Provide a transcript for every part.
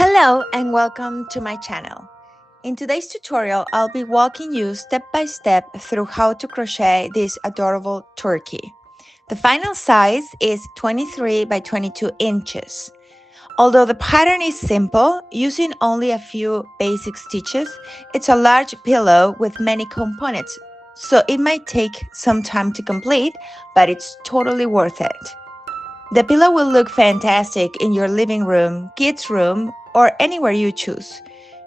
Hello and welcome to my channel. In today's tutorial, I'll be walking you step by step through how to crochet this adorable turkey. The final size is 23 by 22 inches. Although the pattern is simple, using only a few basic stitches, it's a large pillow with many components, so it might take some time to complete, but it's totally worth it. The pillow will look fantastic in your living room, kids' room, or anywhere you choose.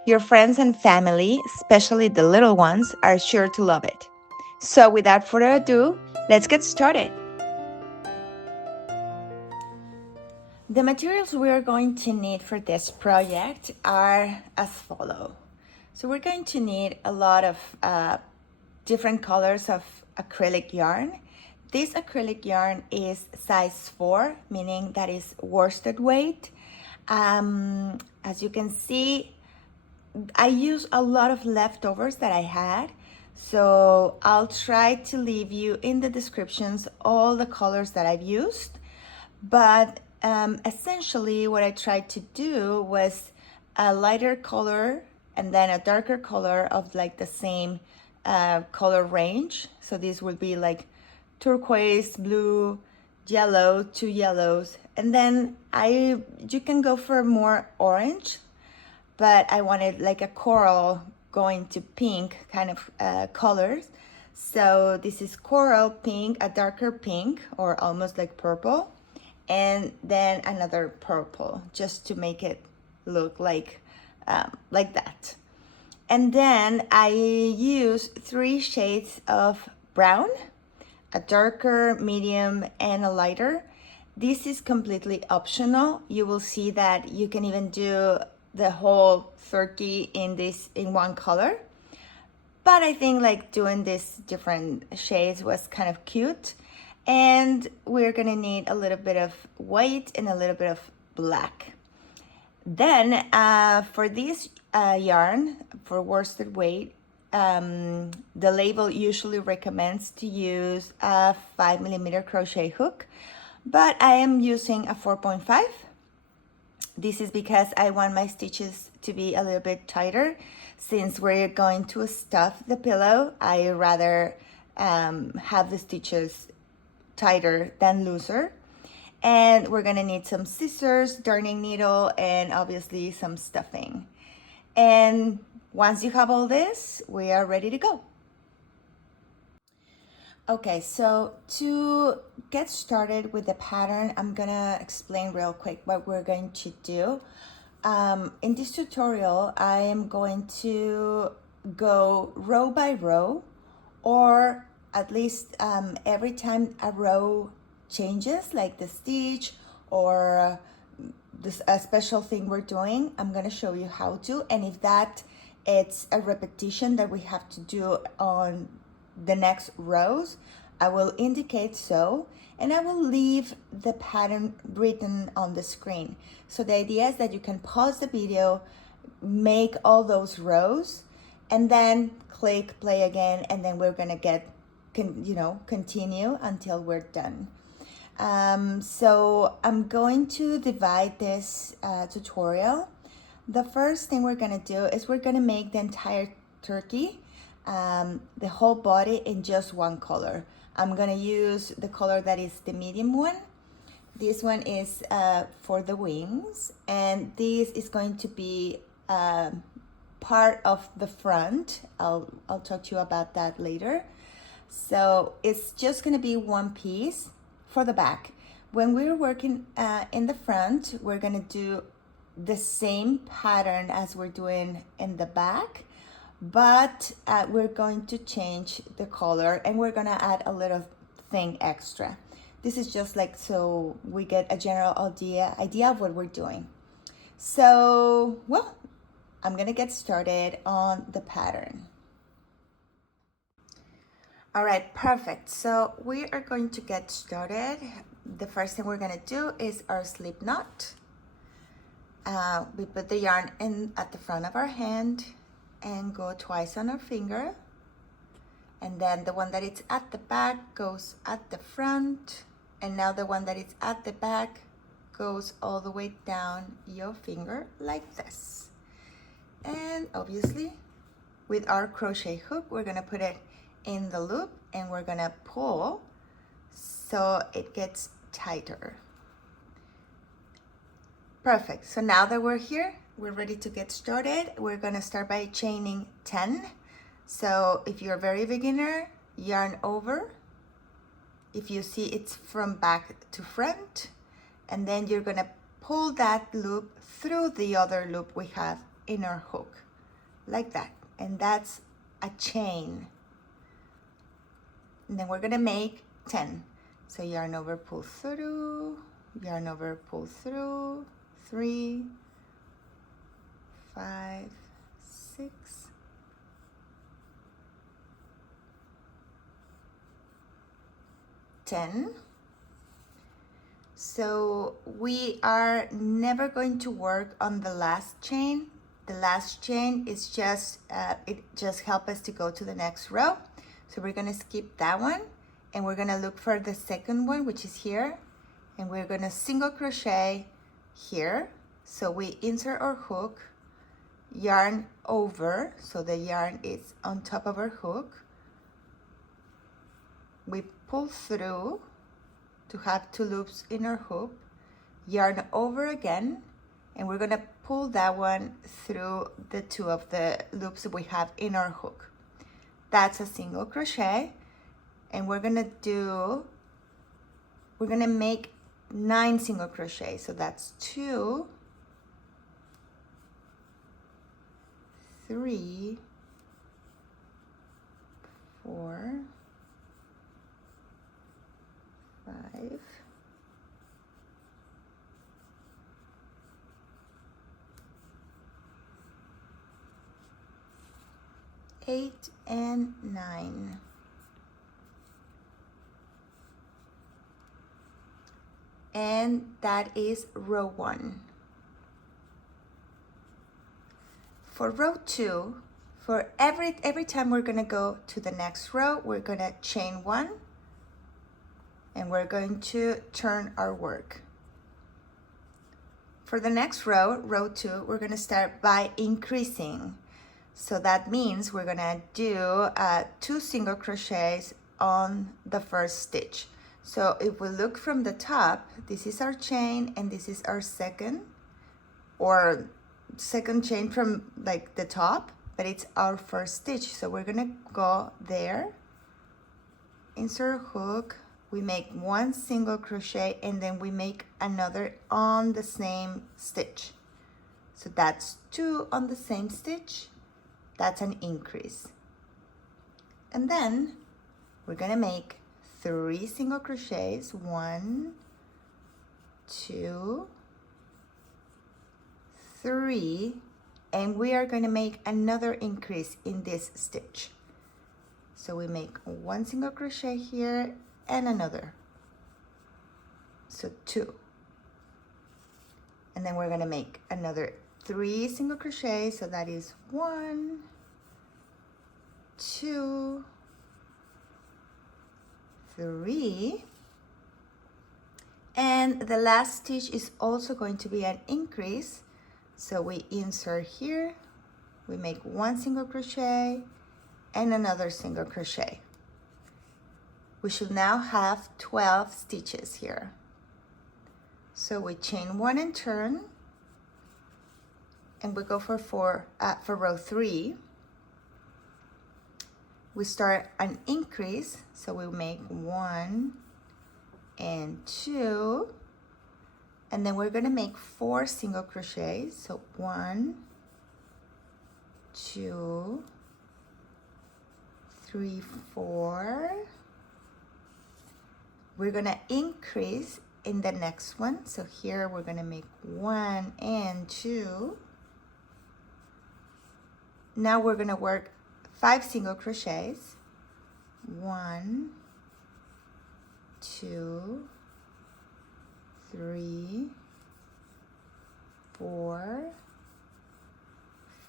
Your friends and family, especially the little ones, are sure to love it. So without further ado, let's get started. The materials we are going to need for this project are as follow. So we're going to need a lot of different colors of acrylic yarn. This acrylic yarn is size 4, meaning that is worsted weight. As you can see, I use a lot of leftovers that I had. So I'll try to leave you in the descriptions all the colors that I've used. But essentially what I tried to do was a lighter color and then a darker color of like the same color range. So these would be like turquoise, blue, yellow, 2 yellows. And then you can go for more orange, but I wanted like a coral going to pink kind of colors. So this is coral pink, a darker pink or almost like purple, and then another purple just to make it look like that. And then I use 3 shades of brown, a darker, medium, and a lighter. This is completely optional. You will see that you can even do the whole turkey in one color. But I think like doing these different shades was kind of cute. And we're gonna need a little bit of white and a little bit of black. Then for this yarn, for worsted weight, the label usually recommends to use a 5mm crochet hook, but I am using a 4.5. This is because I want my stitches to be a little bit tighter. Since we're going to stuff the pillow, I rather have the stitches tighter than looser. And we're gonna need some scissors, darning needle, and obviously some stuffing. And once you have all this, we are ready to go. Okay, so to get started with the pattern, I'm gonna explain real quick what we're going to do. In this tutorial, I am going to go row by row, or at least every time a row changes, like the stitch or a special thing we're doing, I'm gonna show you how to. And if that it's a repetition that we have to do on the next rows, I will indicate so, and I will leave the pattern written on the screen. So the idea is that you can pause the video, make all those rows, and then click play again, and then we're gonna continue until we're done. So I'm going to divide this tutorial. The first thing we're gonna do is we're gonna make the entire turkey, the whole body in just one color. I'm gonna use the color that is the medium one. This one is for the wings, and this is going to be part of the front. I'll talk to you about that later. So it's just gonna be one piece for the back. When we're working in the front, we're gonna do the same pattern as we're doing in the back, but we're going to change the color and we're gonna add a little thing extra. This is just like so we get a general idea of what we're doing. So, well, I'm gonna get started on the pattern. All right, perfect. So we are going to get started. The first thing we're gonna do is our slip knot. We put the yarn in at the front of our hand and go twice on our finger. And then the one that is at the back goes at the front. And now the one that is at the back goes all the way down your finger like this. And obviously with our crochet hook, we're gonna put it in the loop and we're gonna pull so it gets tighter. Perfect. So now that we're here, we're ready to get started. We're gonna start by chaining 10. So if you're a very beginner, yarn over. If you see, it's from back to front, and then you're gonna pull that loop through the other loop we have in our hook, like that. And that's a chain. And then we're gonna make 10. So yarn over, pull through, yarn over, pull through, 3, 5, 6, 10. So we are never going to work on the last chain. The last chain is just, it just helps us to go to the next row. So we're gonna skip that one and we're gonna look for the second one, which is here. And we're gonna single crochet here. So we insert our hook, yarn over, so the yarn is on top of our hook. We pull through to have 2 loops in our hook, yarn over again, and we're gonna pull that one through the 2 of the loops we have in our hook. That's a single crochet, and we're gonna make 9 single crochets. So that's 2, 3, 4, 5, 8, and 9. And that is row 1. For row 2, for every time we're gonna go to the next row, we're gonna chain 1 and we're going to turn our work. For the next row, row 2, we're gonna start by increasing. So that means we're gonna do 2 single crochets on the first stitch. So if we look from the top, this is our chain and this is our second chain from like the top, but it's our first stitch. So we're gonna go there, insert hook, we make 1 single crochet and then we make another on the same stitch. So that's 2 on the same stitch. That's an increase. And then we're gonna make 3 single crochets, 1, 2, 3, and we are going to make another increase in this stitch. So we make 1 single crochet here and another, so 2, and then we're going to make another 3 single crochets, so that is 1, 2, 3, and the last stitch is also going to be an increase. So we insert here, we make 1 single crochet and another single crochet. We should now have 12 stitches here. So we chain 1 and turn, and we go for row 3. We start an increase, so we make 1 and 2, and then we're gonna make 4 single crochets. So 1, 2, 3, 4. We're gonna increase in the next one. So here we're gonna make 1 and 2. Now we're gonna work 5 single crochets, 1, 2, 3, 4,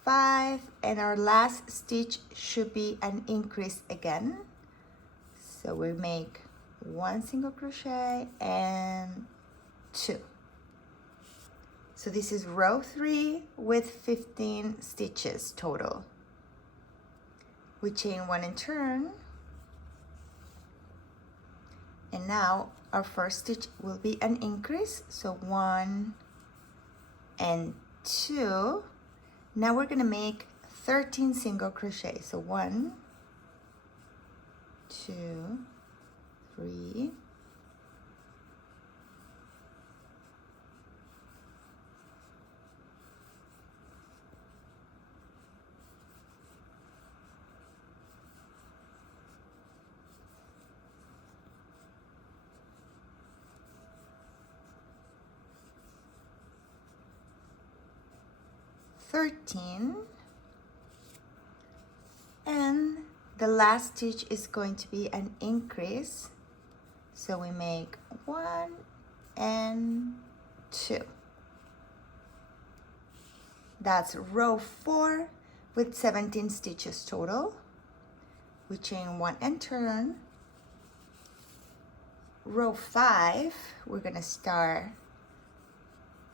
5, and our last stitch should be an increase again. So we make 1 single crochet and 2. So this is row 3 with 15 stitches total. We chain 1 and turn, and now our first stitch will be an increase, so 1 and 2. Now we're gonna make 13 single crochet, so 1, 2, 3, 13, and the last stitch is going to be an increase, so we make 1 and 2. That's row 4 with 17 stitches total. We chain 1 and turn. Row 5, we're gonna start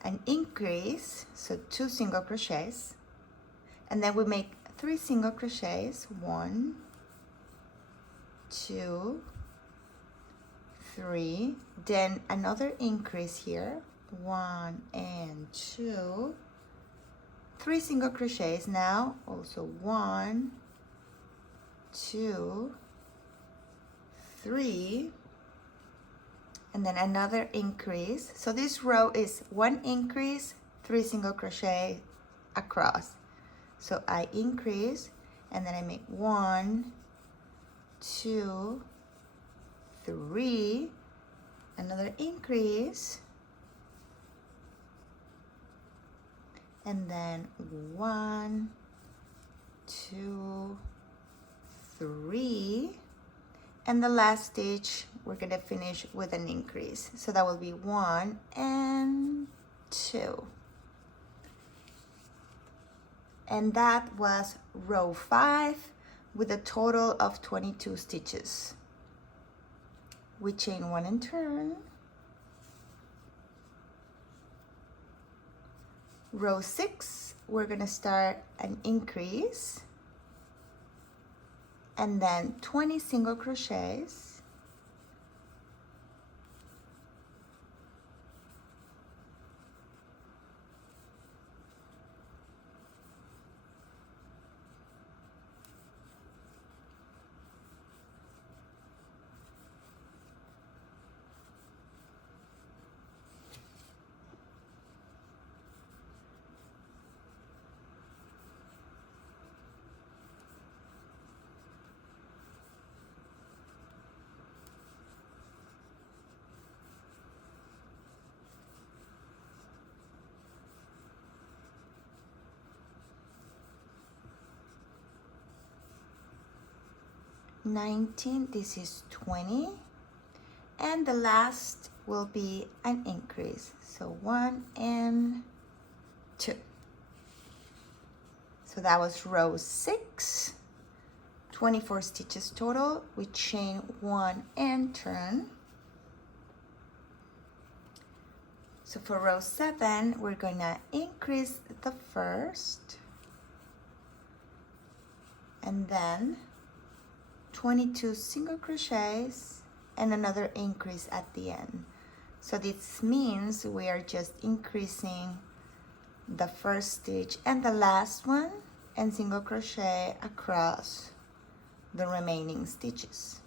an increase, so 2 single crochets, and then we make 3 single crochets, 1, 2, 3, then another increase here, 1 and 2, 3 single crochets now, also 1, 2, 3, and then another increase. So this row is 1 increase, 3 single crochet across. So I increase, and then I make 1, 2, 3, another increase, and then 1, 2, 3, and the last stitch we're gonna finish with an increase, so that will be 1 and 2, and that was row 5 with a total of 22 stitches. We chain 1 and turn. Row 6, we're gonna start an increase, and then 20 single crochets, this is 20, and the last will be an increase, so 1 and 2. So that was row 6, 24 stitches total. We chain 1 and turn. So for row 7, we're gonna increase the first, and then 22 single crochets and another increase at the end. So this means we are just increasing the first stitch and the last one and single crochet across the remaining stitches.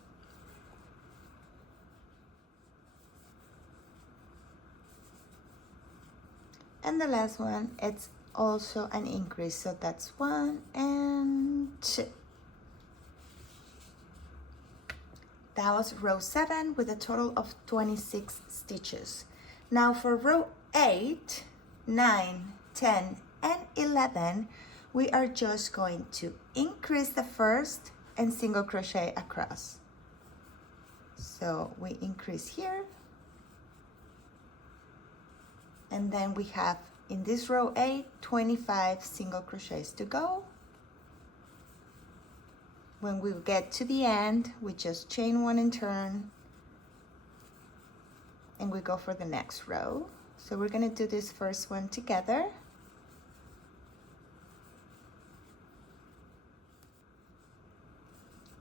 And the last one, it's also an increase, so that's 1 and 2. That was row 7 with a total of 26 stitches. Now for row 8, 9, 10, and 11, we are just going to increase the first and single crochet across. So we increase here, and then we have in this row 8, 25 single crochets to go. When we get to the end, we just chain 1 and turn, and we go for the next row. So we're gonna do this first one together.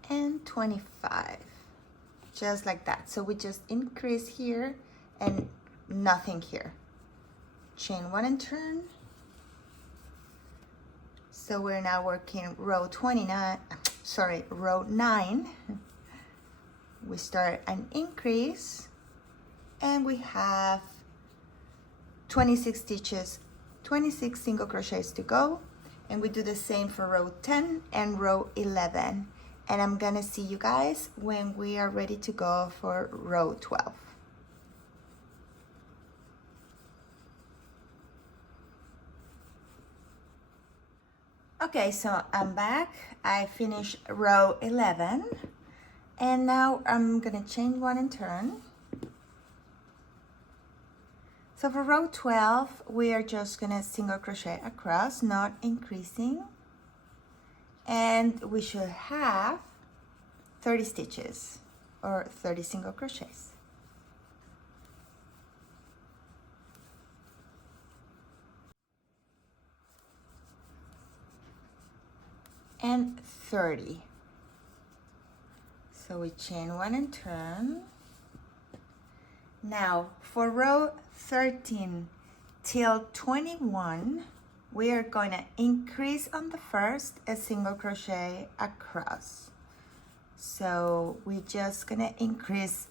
And 25, just like that. So we just increase here and nothing here. Chain 1 and turn. So we're now working row 29, sorry, row 9. We start an increase and we have 26 stitches, 26 single crochets to go. And we do the same for row 10 and row 11. And I'm gonna see you guys when we are ready to go for row 12. Okay, so I'm back. I finished row 11. And now I'm gonna chain 1 and turn. So for row 12, we are just gonna single crochet across, not increasing. And we should have 30 stitches or 30 single crochets. And 30. So we chain 1 and turn. Now for row 13 till 21, we are going to increase on the first a single crochet across. So we're just gonna increase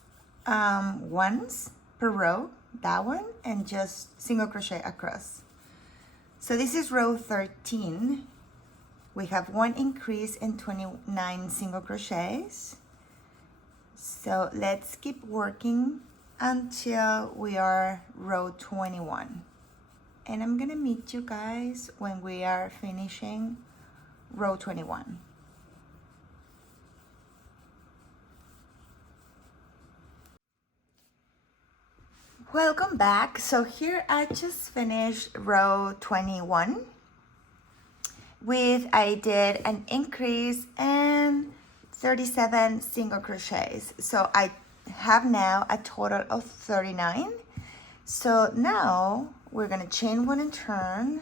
once per row, that one, and just single crochet across. So this is row 13. We have 1 increase and 29 single crochets. So let's keep working until we are row 21. And I'm gonna meet you guys when we are finishing row 21. Welcome back. So here I just finished row 21 I did an increase and 37 single crochets. So I have now a total of 39. So now we're gonna chain 1 and turn,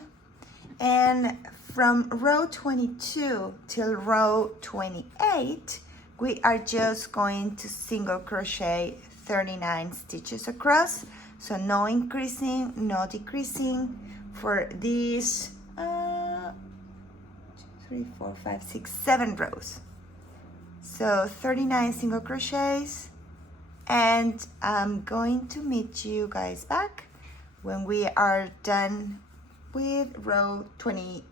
and from row 22 till row 28, we are just going to single crochet 39 stitches across. So no increasing, no decreasing for these 3, 4, 5, 6, 7 rows. So 39 single crochets, and I'm going to meet you guys back when we are done with row 28.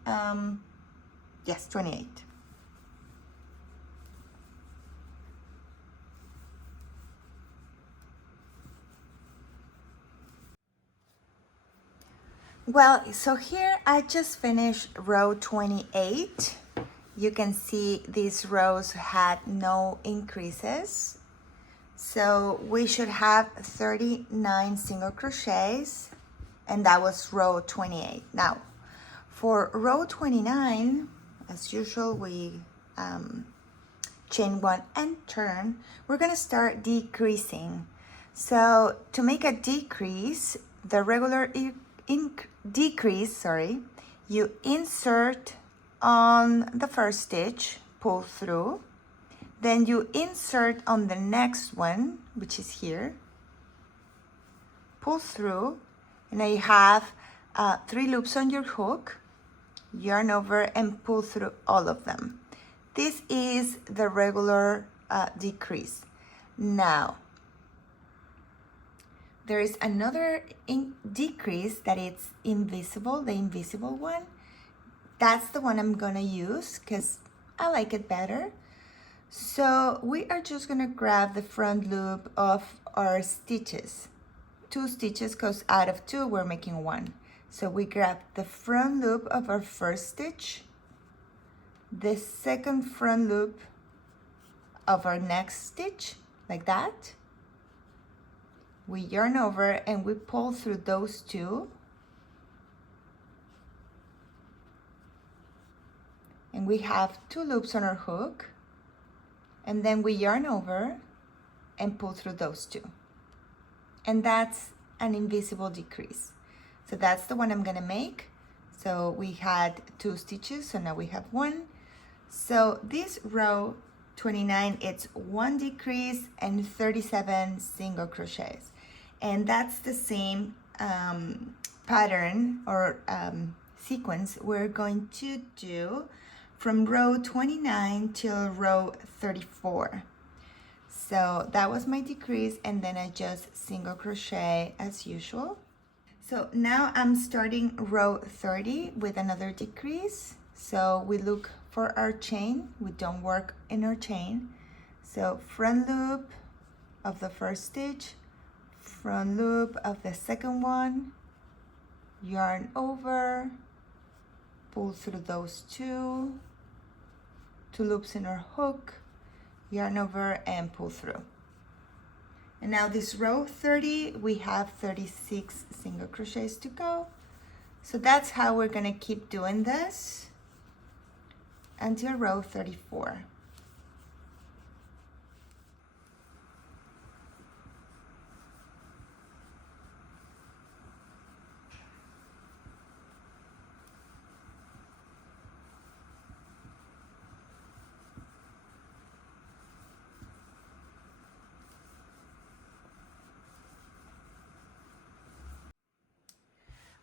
Well, so here I just finished row 28. You can see these rows had no increases. So we should have 39 single crochets, and that was row 28. Now, for row 29, as usual, we chain 1 and turn. We're gonna start decreasing. So to make a decrease, the regular decrease, you insert on the first stitch, pull through, then you insert on the next one, which is here, pull through, and now you have 3 loops on your hook, yarn over and pull through all of them. This is the regular decrease. Now, there is another decrease that it's invisible, the invisible one. That's the one I'm gonna use because I like it better. So we are just gonna grab the front loop of our stitches. 2 stitches, because out of 2 we're making 1. So we grab the front loop of our first stitch, the second front loop of our next stitch, like that. We yarn over and we pull through those 2. And we have 2 loops on our hook. And then we yarn over and pull through those 2. And that's an invisible decrease. So that's the one I'm gonna make. So we had 2 stitches, so now we have 1. So this row 29, it's 1 decrease and 37 single crochets. And that's the same pattern or sequence we're going to do from row 29 till row 34. So that was my decrease, and then I just single crochet as usual. So now I'm starting row 30 with another decrease. So we look for our chain, we don't work in our chain. So front loop of the first stitch, front loop of the second one, yarn over, pull through those two loops in our hook, yarn over and pull through. And now this row 30, we have 36 single crochets to go. So that's how we're gonna keep doing this until row 34.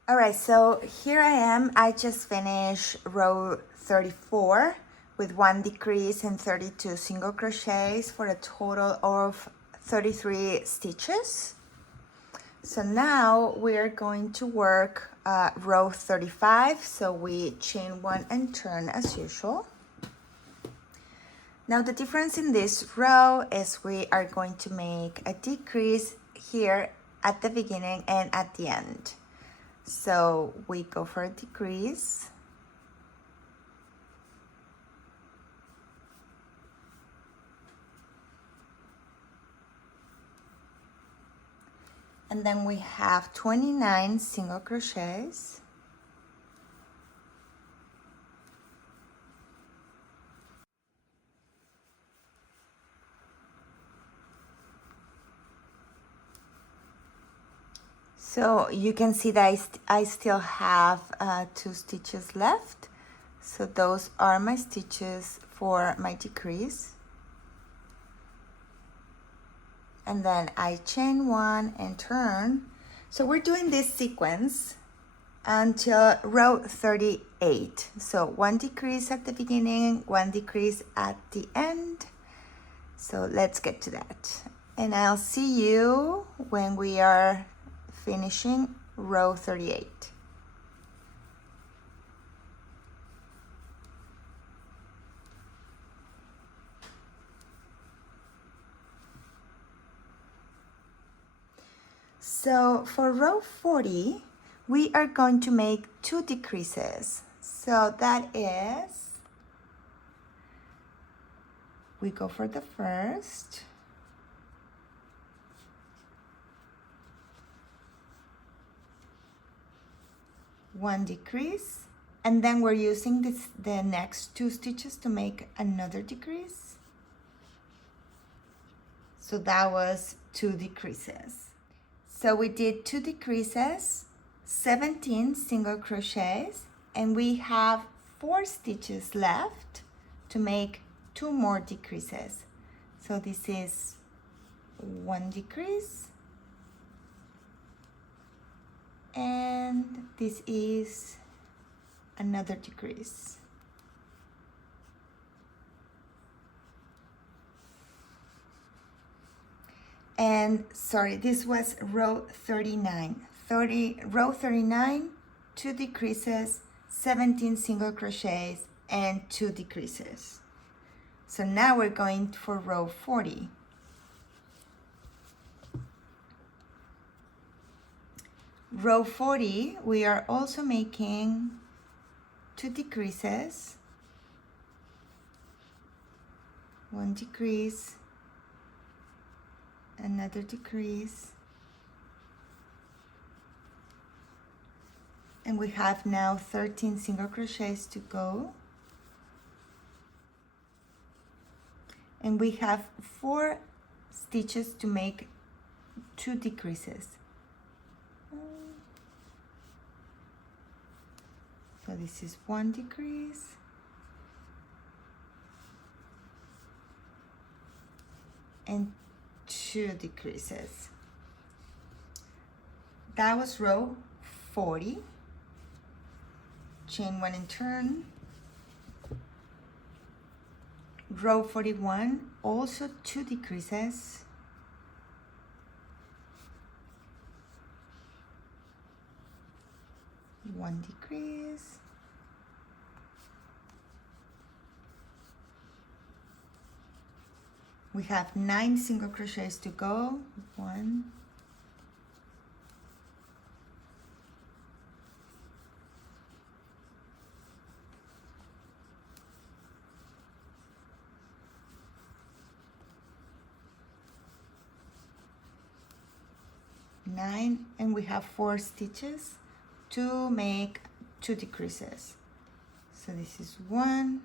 All right, so here I am. I just finished row 34 with 1 decrease and 32 single crochets for a total of 33 stitches. So now we're going to work row 35. So we chain 1 and turn as usual. Now the difference in this row is we are going to make a decrease here at the beginning and at the end. So we go for a decrease. And then we have 29 single crochets. So you can see that I still have 2 stitches left. So those are my stitches for my decrease. And then I chain 1 and turn. So we're doing this sequence until row 38. So 1 decrease at the beginning, 1 decrease at the end. So let's get to that. And I'll see you when we are finishing row 38. So for row 40, we are going to make 2 decreases. So that is, we go for the first, one decrease, and then we're using the next 2 stitches to make another decrease. So that was 2 decreases. So we did 2 decreases, 17 single crochets, and we have 4 stitches left to make 2 more decreases. So this is 1 decrease, and this is another decrease. And sorry, this was row 39. Row 39, 2 decreases, 17 single crochets, and 2 decreases. So now we're going for row 40. Row 40, we are also making 2 decreases, 1 decrease, another decrease, and we have now 13 single crochets to go, and we have 4 stitches to make 2 decreases. So this is 1 decrease, and 2 decreases. That was row 40. Chain 1 and turn. Row 41, also 2 decreases. One decrease. We have 9 single crochets to go. 1, 9, and we have 4 stitches to make 2 decreases. So this is 1,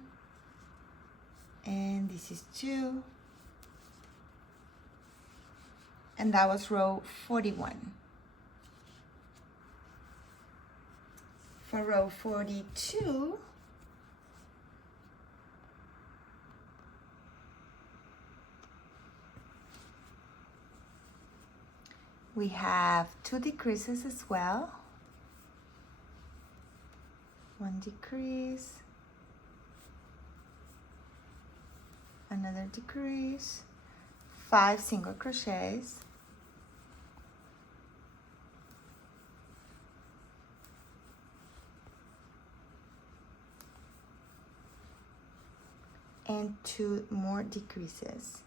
and this is 2, and that was row 41. For row 42, we have 2 decreases as well. 1 decrease, another decrease, 5 single crochets, and 2 more decreases.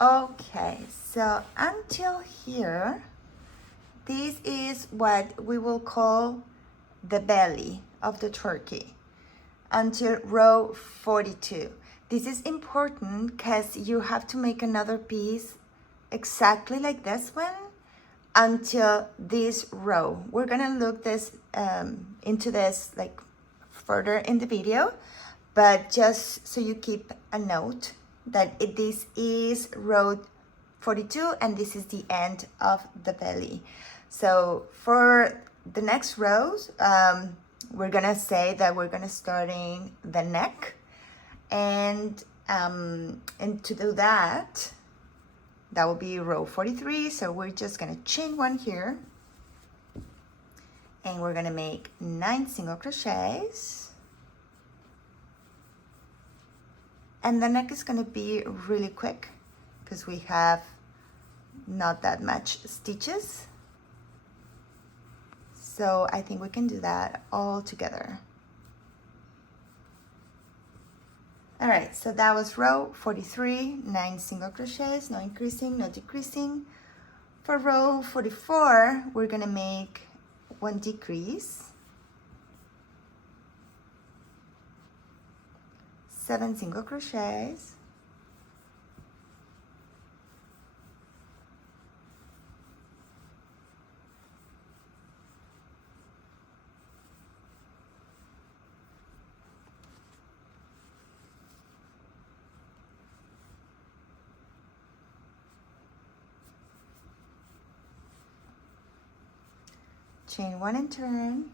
Okay, so until here, this is what we will call the belly of the turkey until row 42. This is important because you have to make another piece exactly like this one until this row. We're gonna look this into this like further in the video, but just so you keep a note that this is row 42 and this is the end of the belly. So for the next rows, we're gonna say that we're gonna starting the neck, and to do that, that will be row 43. So we're just gonna chain 1 here, and we're gonna make 9 single crochets. And the neck is gonna be really quick because we have not that much stitches. So I think we can do that all together. All right, so that was row 43, 9 single crochets, no increasing, no decreasing. For row 44, we're gonna make 1 decrease, 7 single crochets, chain 1 and turn,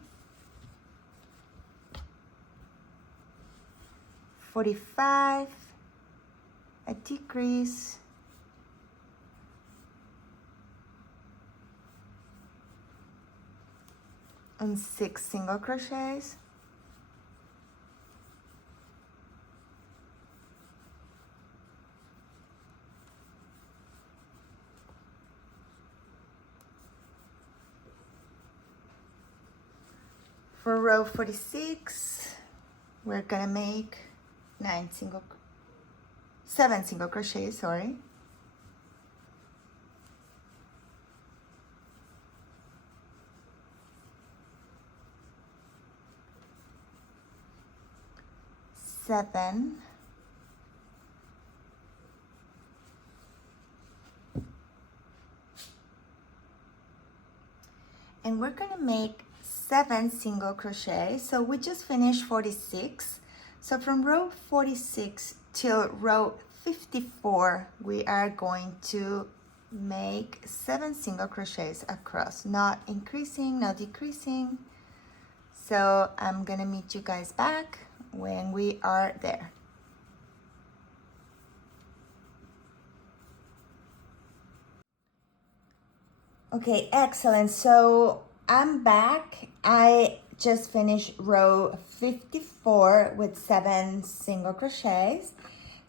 45, a decrease, and 6 single crochets, for row 46, we're gonna make 7 single crochets, sorry. Seven, and we're gonna make 7 single crochet. So we just finished 46. So from row 46 till row 54, we are going to make 7 single crochets across, not increasing, not decreasing. So I'm gonna meet you guys back when we are there. Okay, excellent. So I'm back. I just finished row 54 with 7 single crochets.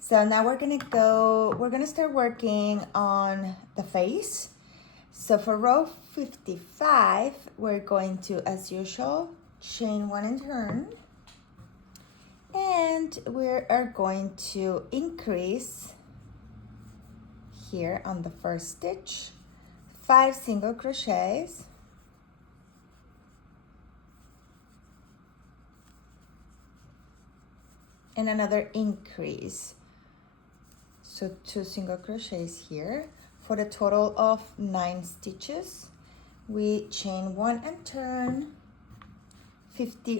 So now we're gonna start working on the face. So for row 55, we're going to, as usual, chain 1 and turn. And we are going to increase here on the first stitch 5 single crochets, and another increase, so 2 single crochets here for the total of 9 stitches. We chain 1 and turn.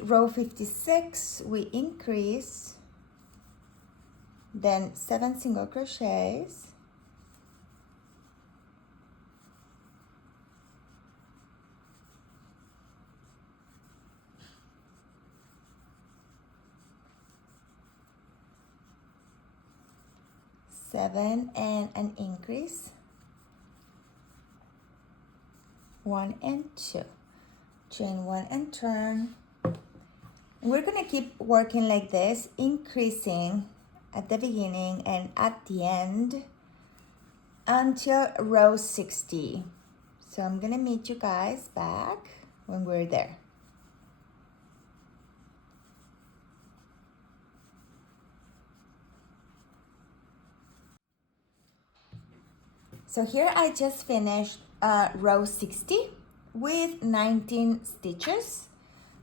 Row 56, we increase, then 7 single crochets, seven and an increase, 1 and 2, chain 1 and turn. We're gonna keep working like this, increasing at the beginning and at the end until row 60. So I'm gonna meet you guys back when we're there. So here I just finished row 60 with 19 stitches.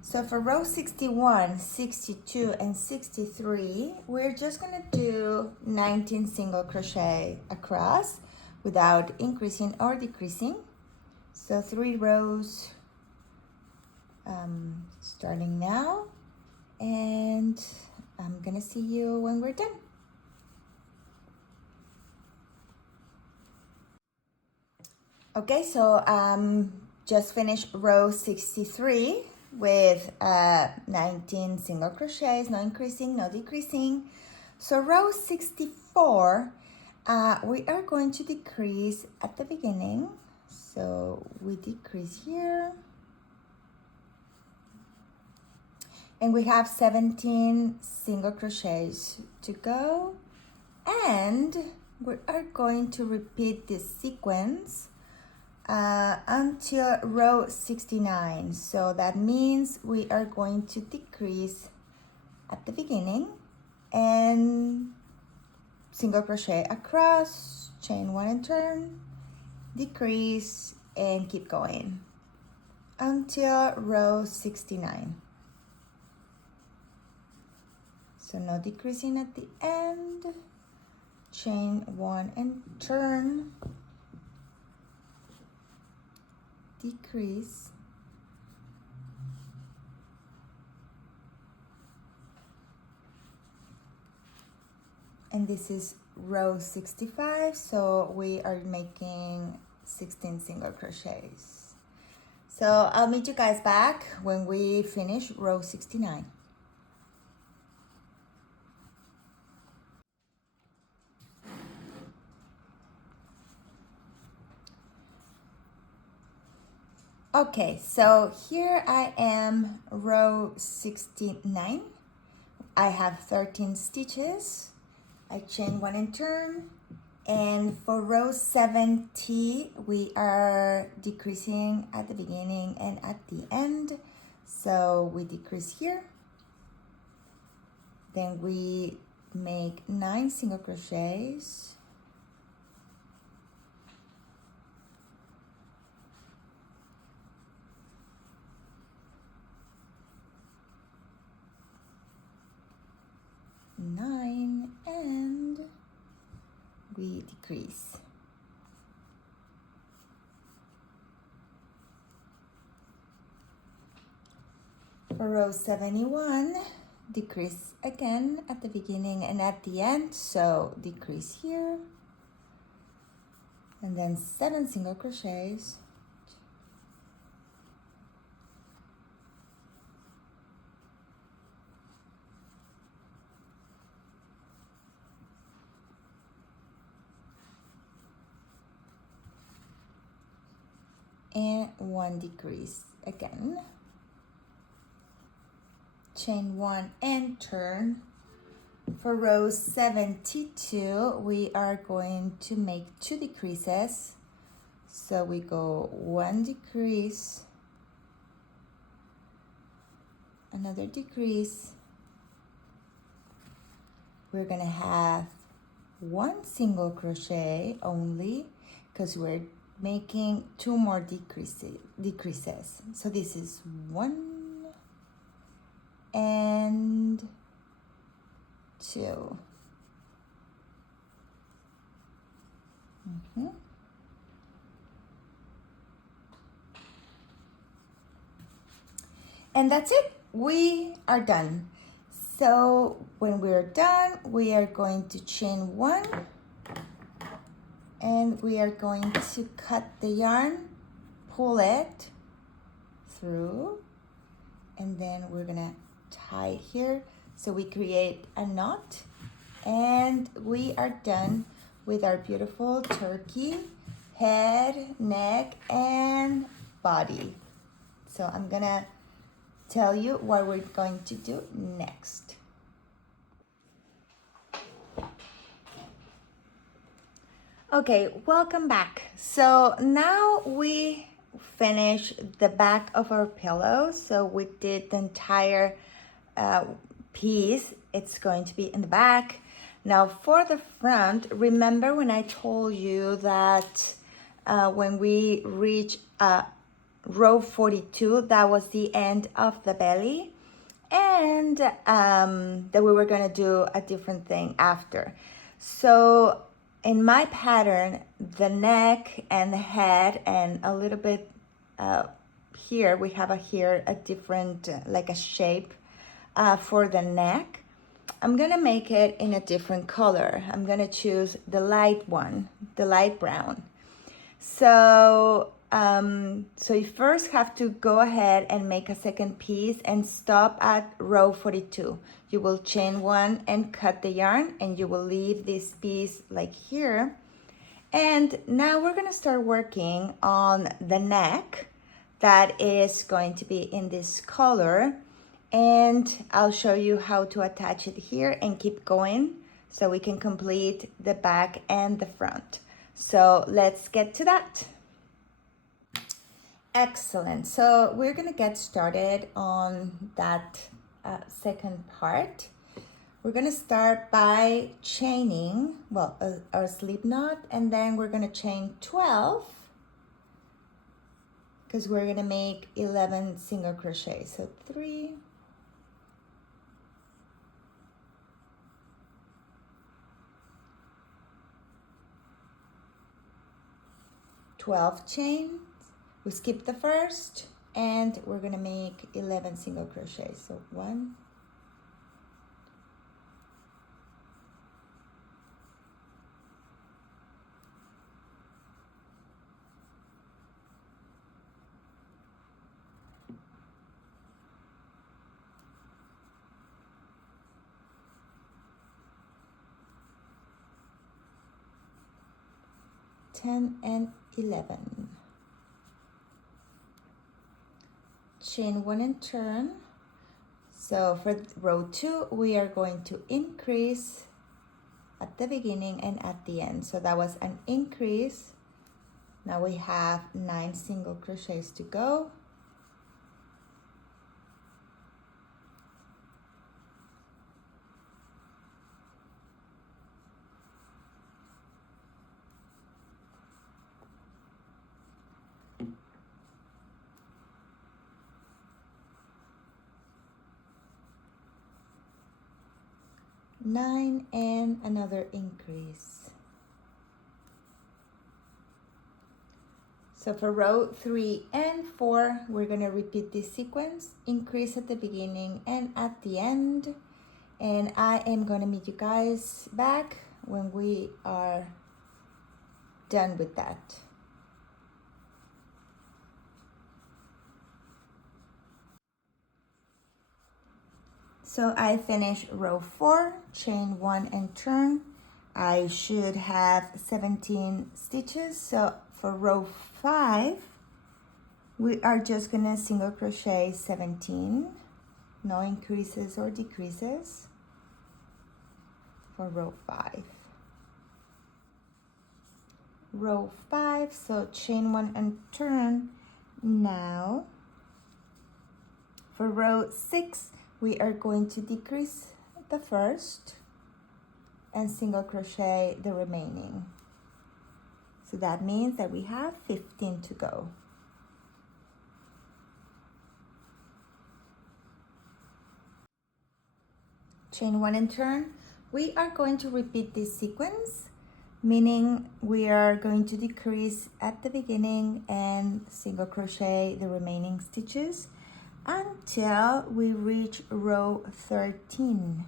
So for row 61, 62, and 63, we're just gonna do 19 single crochet across without increasing or decreasing. So 3 rows starting now, and I'm gonna see you when we're done. Okay, so just finished row 63 with 19 single crochets, no increasing, no decreasing. So row 64, we are going to decrease at the beginning. So we decrease here. And we have 17 single crochets to go. And we are going to repeat this sequence until row 69. So that means we are going to decrease at the beginning and single crochet across, chain 1 and turn, decrease, and keep going until row 69. So no decreasing at the end, chain 1 and turn, decrease, and this is row 65, so we are making 16 single crochets. So I'll meet you guys back when we finish row 69. Okay, so here I am, row 69. I have 13 stitches. I chain 1 and turn, and for row 70, we are decreasing at the beginning and at the end. So we decrease here, then we make 9 single crochets, and we decrease. For row 71, decrease again at the beginning and at the end. So decrease here, and then 7 single crochets. And 1 decrease again. Chain 1 and turn. For row 72, we are going to make 2 decreases. So we go 1 decrease, another decrease. We're gonna have 1 single crochet only because we're making 2 more decreases. So this is 1 and 2. And that's it. We are done. So when we're done, we are going to chain 1 and we are going to cut the yarn, pull it through, and then we're gonna tie here. So we create a knot and we are done with our beautiful turkey head, neck, and body. So I'm gonna tell you what we're going to do next. Okay, welcome back. So now we finish the back of our pillow. So we did the entire piece. It's going to be in the back. Now for the front, remember when I told you that when we reach row 42, that was the end of the belly, and that we were gonna do a different thing after. So in my pattern, the neck and the head and a little bit here, we have a different, like a shape for the neck. I'm gonna make it in a different color. I'm gonna choose the light one, the light brown. So so you first have to go ahead and make a second piece and stop at row 42. You will chain 1 and cut the yarn, and you will leave this piece like here. And now we're gonna start working on the neck that is going to be in this color. And I'll show you how to attach it here and keep going so we can complete the back and the front. So let's get to that. Excellent. So we're gonna get started on that second part. We're gonna start by chaining, well, our slip knot, and then we're gonna chain 12 because we're gonna make 11 single crochet. So 3, 12 chains. We skip the first and we're gonna make 11 single crochets. So 1, 10 and 11. Chain 1 and turn. So for row 2, we are going to increase at the beginning and at the end. So that was an increase. Now we have 9 single crochets to go. Nine and another increase. So for row 3 and 4, we're gonna repeat this sequence, increase at the beginning and at the end. And I am gonna meet you guys back when we are done with that. So I finished row 4, chain 1 and turn. I should have 17 stitches. So for row 5, we are just gonna single crochet 17, no increases or decreases for row 5. Row 5, so chain 1 and turn. Now for row 6, we are going to decrease the first and single crochet the remaining. So that means that we have 15 to go. Chain 1 and turn. We are going to repeat this sequence, meaning we are going to decrease at the beginning and single crochet the remaining stitches until we reach row 13.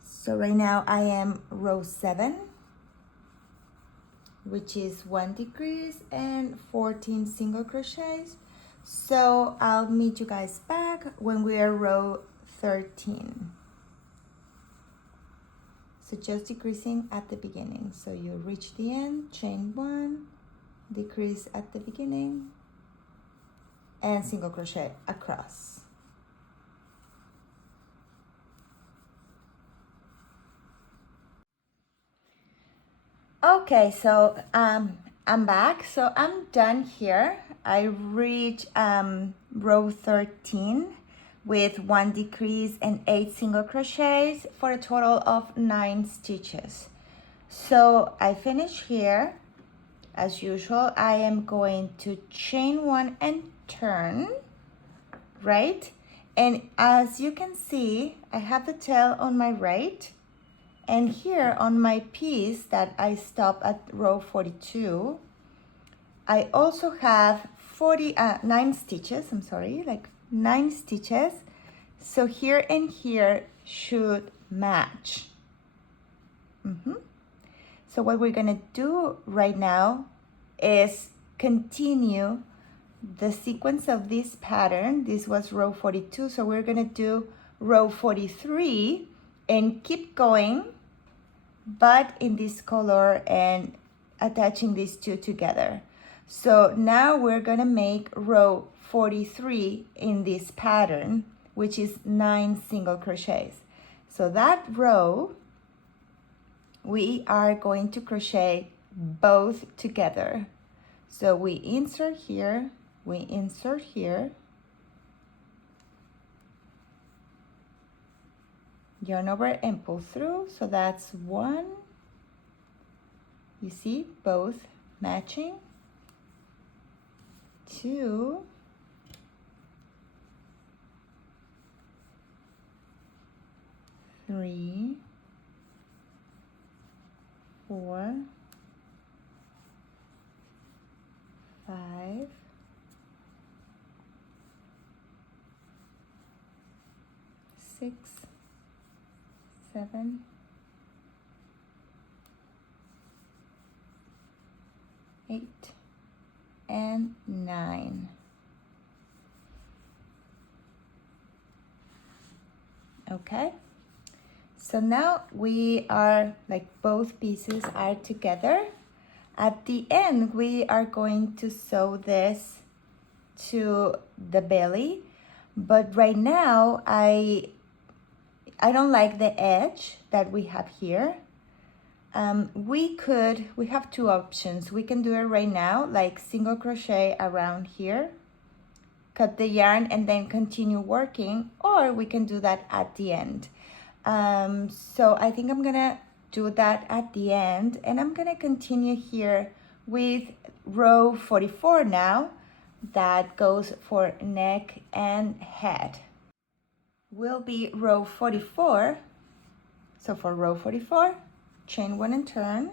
So right now I am row 7, which is 1 decrease and 14 single crochets. So I'll meet you guys back when we are row 13. So just decreasing at the beginning. So you reach the end, chain 1, decrease at the beginning, and single crochet across. Okay, so I'm back. So I'm done here. I reached row 13 with 1 decrease and 8 single crochets for a total of 9 stitches. So I finish here. As usual, I am going to chain 1 and turn, right? And as you can see, I have the tail on my right, and here on my piece that I stop at row 42, I also have 9 stitches, like 9 stitches. So here and here should match. So what we're gonna do right now is continue the sequence of this pattern. This was row 42, so we're gonna do row 43 and keep going, but in this color and attaching these two together. So now we're gonna make row 43 in this pattern, which is 9 single crochets. So that row, we are going to crochet both together. So we insert here, we insert here, yarn over and pull through. So that's 1. You see both matching. 2, 3, 4, 5, 6, 7, 8, and 9. Okay, so now we are like both pieces are together. At the end, we are going to sew this to the belly, but right now I don't like the edge that we have here. We have 2 options. We can do it right now, like single crochet around here, cut the yarn and then continue working, or we can do that at the end. So I think I'm gonna do that at the end, and I'm gonna continue here with row 44 now. That goes for neck and head. Will be row 44. So for row 44, chain 1 and turn.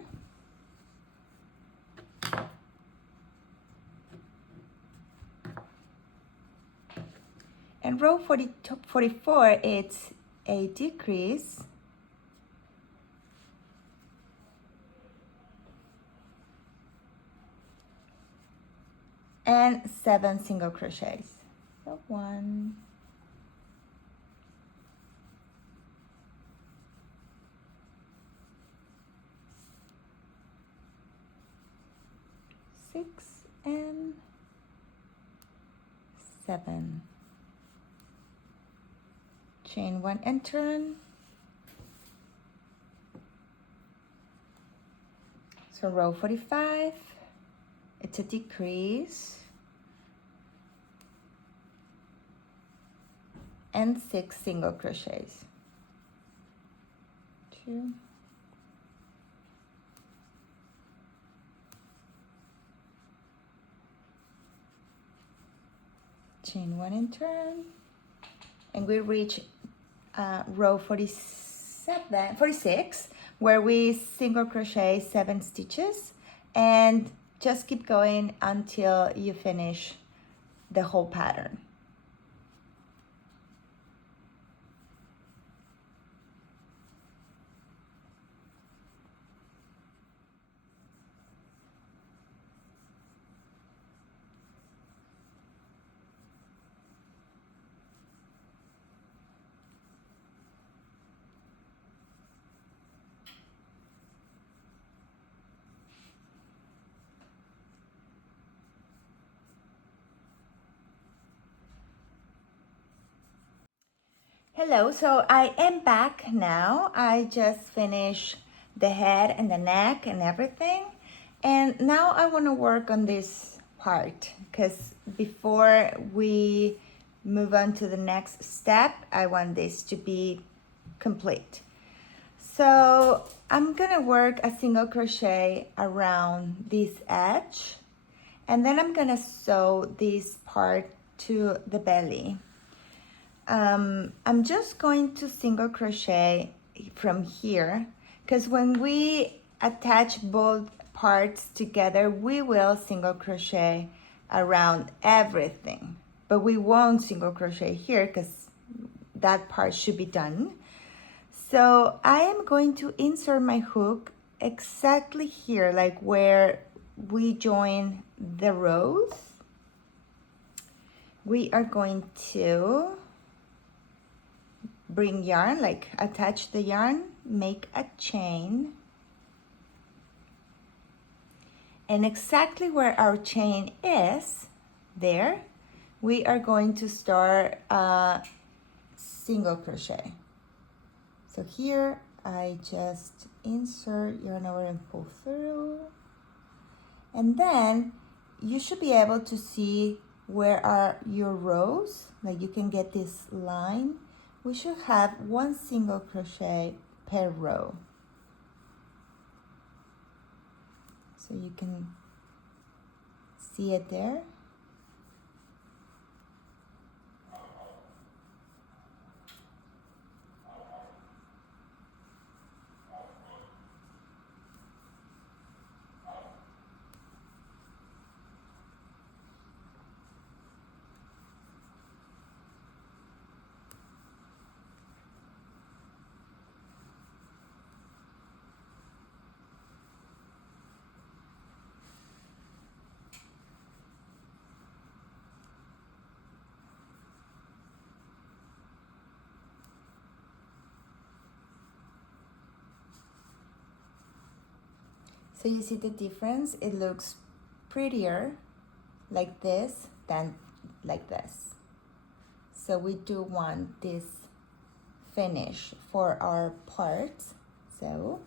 And row 44, it's a decrease and 7 single crochets. So 1, 6 and 7. Chain 1 and turn. So row 45, it's a decrease and 6 single crochets. 2, chain 1 and turn, and we reach row 46, where we single crochet 7 stitches, and just keep going until you finish the whole pattern. Hello, so I am back now. I just finished the head and the neck and everything. And now I want to work on this part, because before we move on to the next step, I want this to be complete. So I'm gonna work a single crochet around this edge, and then I'm gonna sew this part to the belly. I'm just going to single crochet from here, because when we attach both parts together, we will single crochet around everything, but we won't single crochet here because that part should be done. So I am going to insert my hook exactly here, like where we join the rows. We are going to bring yarn, like attach the yarn, make a chain, and exactly where our chain is, there, we are going to start a single crochet. So here I just insert yarn over and pull through, and then you should be able to see where are your rows, like you can get this line. We should have 1 single crochet per row. So you can see it there. So you see the difference? It looks prettier like this than like this. So we do want this finish for our parts. So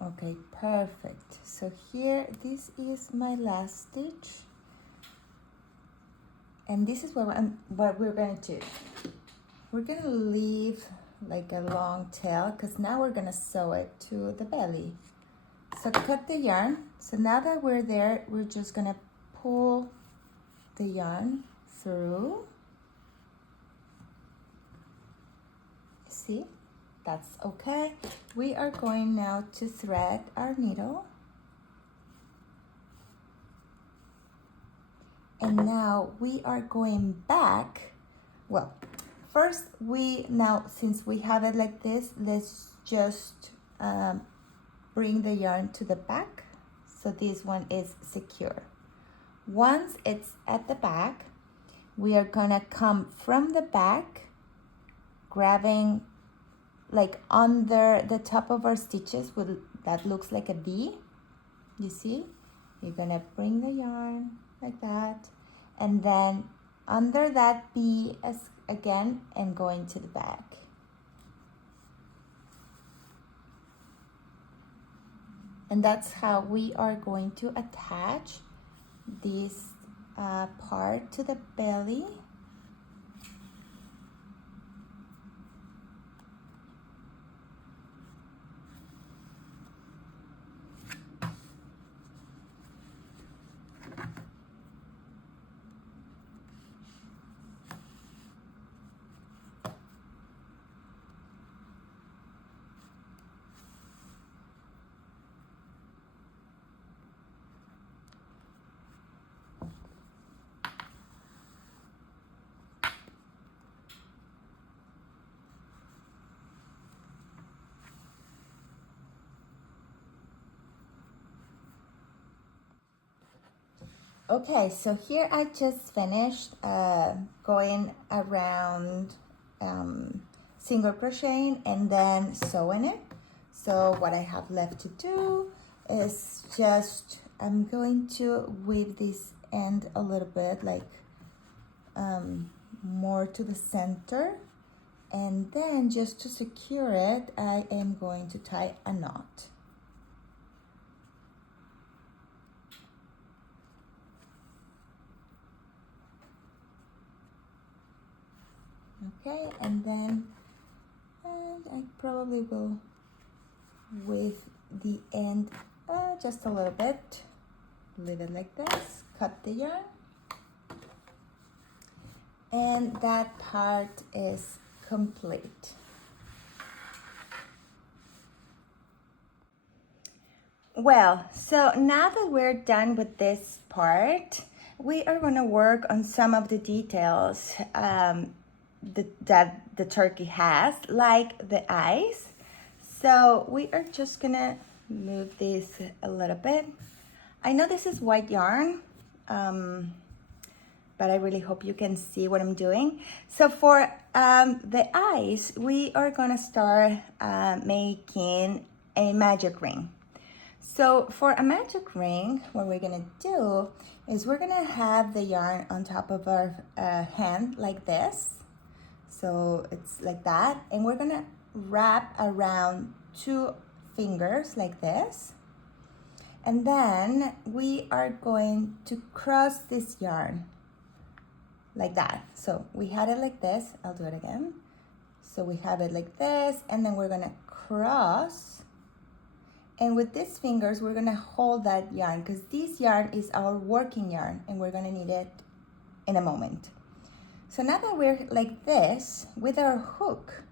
okay, perfect. So here, this is my last stitch. And this is what we're going to do. We're going to leave like a long tail, because now we're gonna sew it to the belly. So cut the yarn. So now that we're there, we're just gonna pull the yarn through. See, that's okay. We are going now to thread our needle. And now we are going back. Well, first since we have it like this, let's just bring the yarn to the back. So this one is secure. Once it's at the back, we are gonna come from the back, grabbing like under the top of our stitches that looks like a V. You see? You're gonna bring the yarn like that, and then under that V again and going to the back. And that's how we are going to attach this part to the belly. Okay, so here I just finished going around single crocheting and then sewing it. So what I have left to do is just, I'm going to weave this end a little bit like more to the center, and then just to secure it, I am going to tie a knot. Okay, and then I probably will weave the end just a little bit, leave it like this, cut the yarn, and that part is complete. Well, so now that we're done with this part, we are going to work on some of the details that the turkey has, like the eyes. So we are just gonna move this a little bit. I know this is white yarn, but I really hope you can see what I'm doing. So for the eyes, we are gonna start making a magic ring. So for a magic ring, what we're gonna do is we're gonna have the yarn on top of our hand like this. So it's like that, and we're gonna wrap around 2 fingers like this, and then we are going to cross this yarn like that. So we had it like this. I'll do it again. So we have it like this, and then we're gonna cross, and with these fingers we're gonna hold that yarn, because this yarn is our working yarn and we're gonna need it in a moment. So now that we're like this, with our hook,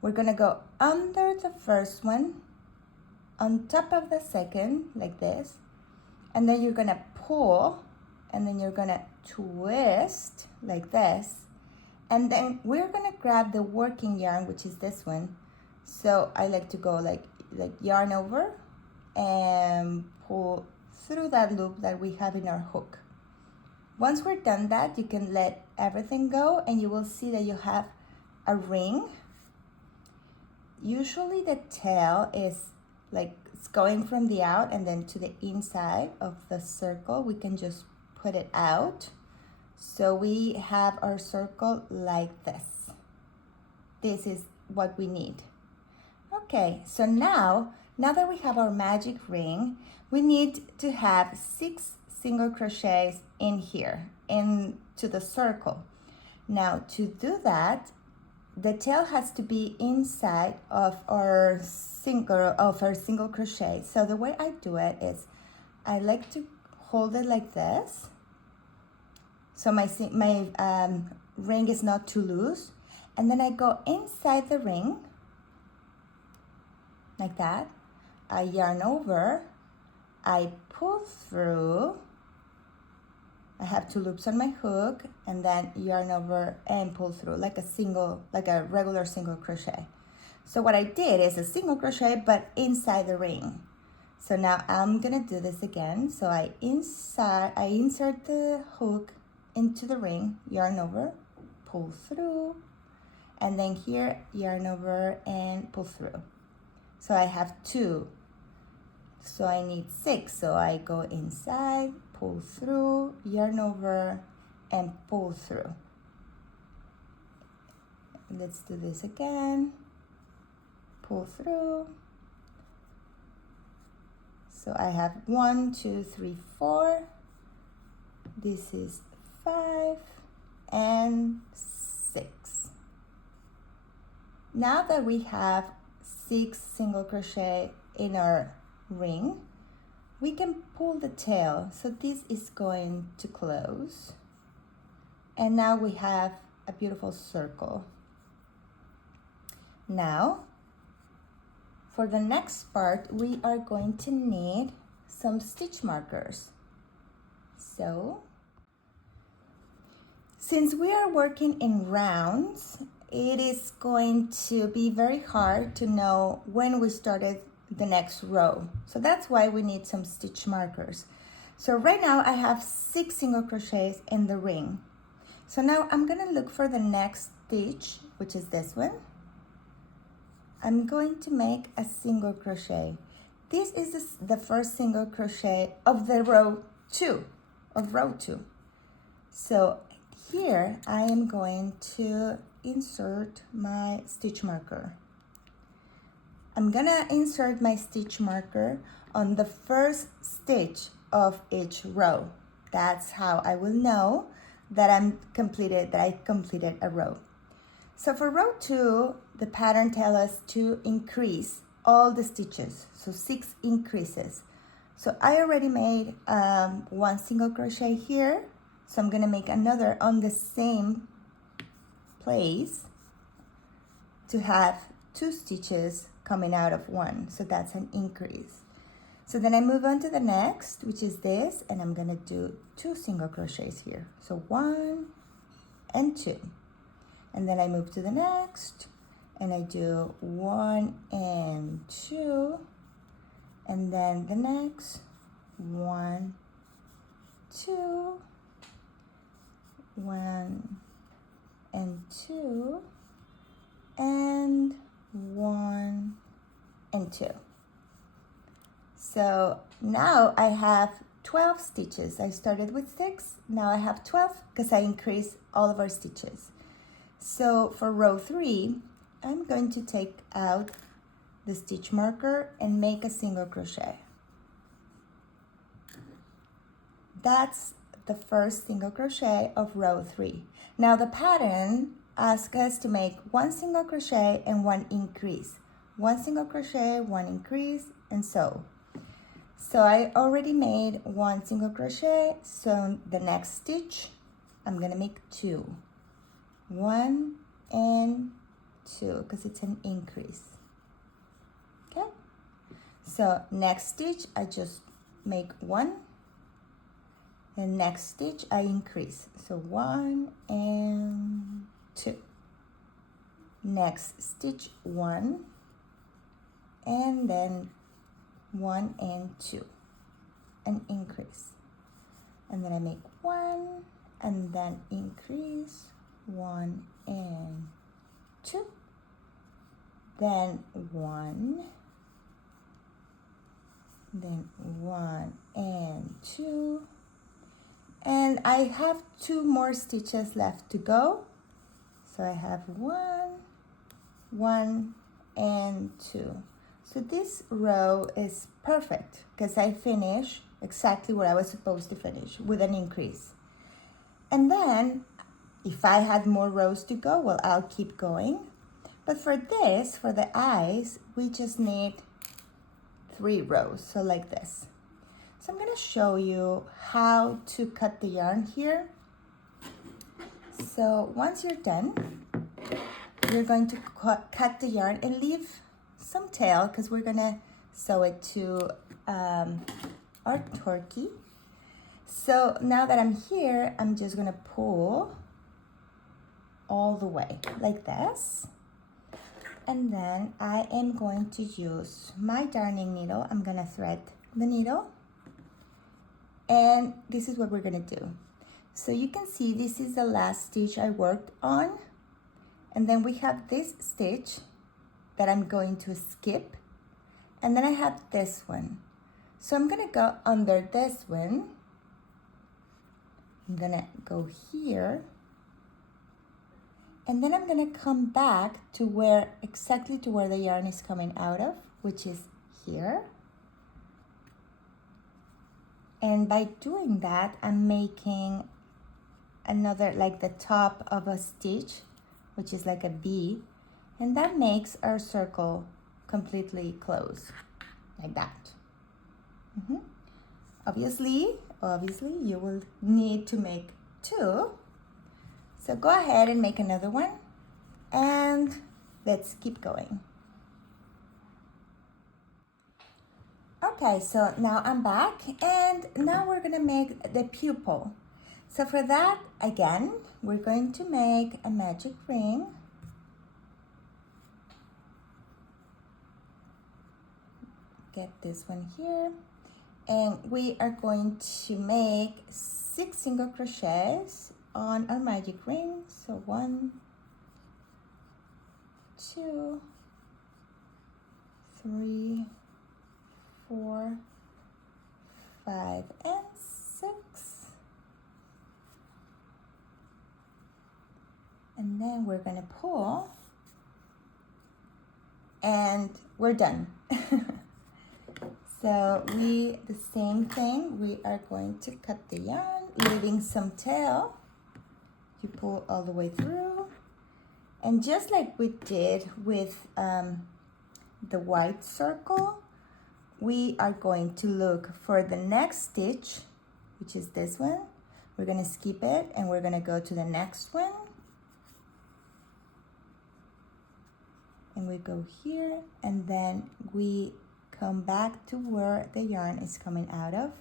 we're gonna go under the first one, on top of the second, like this, and then you're gonna pull, and then you're gonna twist like this, and then we're gonna grab the working yarn, which is this one. So I like to go like yarn over and pull through that loop that we have in our hook. Once we're done that, you can let everything go, and you will see that you have a ring. Usually the tail is like, it's going from the out and then to the inside of the circle. We can just put it out. So we have our circle like this. This is what we need. Okay, so now that we have our magic ring, we need to have 6 single crochets in here, into the circle. Now to do that, the tail has to be inside of our single crochet. So the way I do it is I like to hold it like this, so my ring is not too loose, and then I go inside the ring like that. I yarn over, I pull through, I have 2 loops on my hook, and then yarn over and pull through like a regular single crochet. So what I did is a single crochet but inside the ring. So now I'm gonna do this again. So I insert the hook into the ring, yarn over, pull through, and then here yarn over and pull through. So I have 2, so I need 6. So I go inside, pull through, yarn over, and pull through. Let's do this again. Pull through. So I have 1, 2, 3, 4. This is 5 and 6. Now that we have 6 single crochet in our ring, we can pull the tail. So this is going to close. And now we have a beautiful circle. Now, for the next part, we are going to need some stitch markers. So, since we are working in rounds, it is going to be very hard to know when we started the next row. So that's why we need some stitch markers. So right now I have 6 single crochets in the ring. So now I'm gonna look for the next stitch, which is this one. I'm going to make a single crochet. This is the first single crochet of the row 2, So here I am going to insert my stitch marker. I'm gonna insert my stitch marker on the first stitch of each row. That's how I will know that I completed a row. So for row 2, the pattern tells us to increase all the stitches, so 6 increases. So I already made 1 single crochet here, so I'm gonna make another on the same place to have 2 stitches coming out of 1, so that's an increase. So then I move on to the next, which is this, and I'm gonna do 2 single crochets here. So 1 and 2. And then I move to the next, and I do 1 and 2, and then the next 1, 2, 1 and 2, and 1 and 2. So now I have 12 stitches. I started with 6, now I have 12 because I increased all of our stitches. So for row 3, I'm going to take out the stitch marker and make a single crochet. That's the first single crochet of row 3. Now the pattern asks us to make 1 single crochet and 1 increase. 1 single crochet, 1 increase, and so. So I already made 1 single crochet, so the next stitch, I'm gonna make 2. 1 and 2, because it's an increase. Okay, so next stitch I just make 1, and next stitch I increase, so 1 and 2. Next stitch 1, and then 1 and 2, an increase, and then I make 1 and then increase, 1 and 2, then 1, then 1 and 2, and I have 2 more stitches left to go. So I have 1, 1 and 2. So this row is perfect because I finish exactly what I was supposed to finish with an increase. And then If I had more rows to go, well, I'll keep going. But for this, for the eyes, we just need 3 rows, so like this. So I'm gonna show you how to cut the yarn here. So once you're done, you're going to cut the yarn and leave some tail because we're gonna sew it to our turkey. So now that I'm here, I'm just gonna pull all the way like this. And then I am going to use my darning needle. I'm gonna thread the needle. And this is what we're gonna do. So you can see this is the last stitch I worked on. And then we have this stitch that I'm going to skip. And then I have this one. So I'm gonna go under this one. I'm gonna go here. And then I'm gonna come back to where, exactly to where the yarn is coming out of, which is here. And by doing that, I'm making another, like the top of a stitch, which is like a V, and that makes our circle completely closed, like that. Obviously, you will need to make 2. So go ahead and make another one, and let's keep going. Okay, so now I'm back, and now we're gonna make the pupil. So for that, again, we're going to make a magic ring. Get this one here. And we are going to make 6 single crochets on our magic ring. So 1, 2, 3, 4, 5, and 6. And then we're gonna pull, and we're done. So the same thing, we are going to cut the yarn, leaving some tail. You pull all the way through. And just like we did with the white circle, we are going to look for the next stitch, which is this one. We're gonna skip it and we're gonna go to the next one. And we go here, and then we come back to where the yarn is coming out of.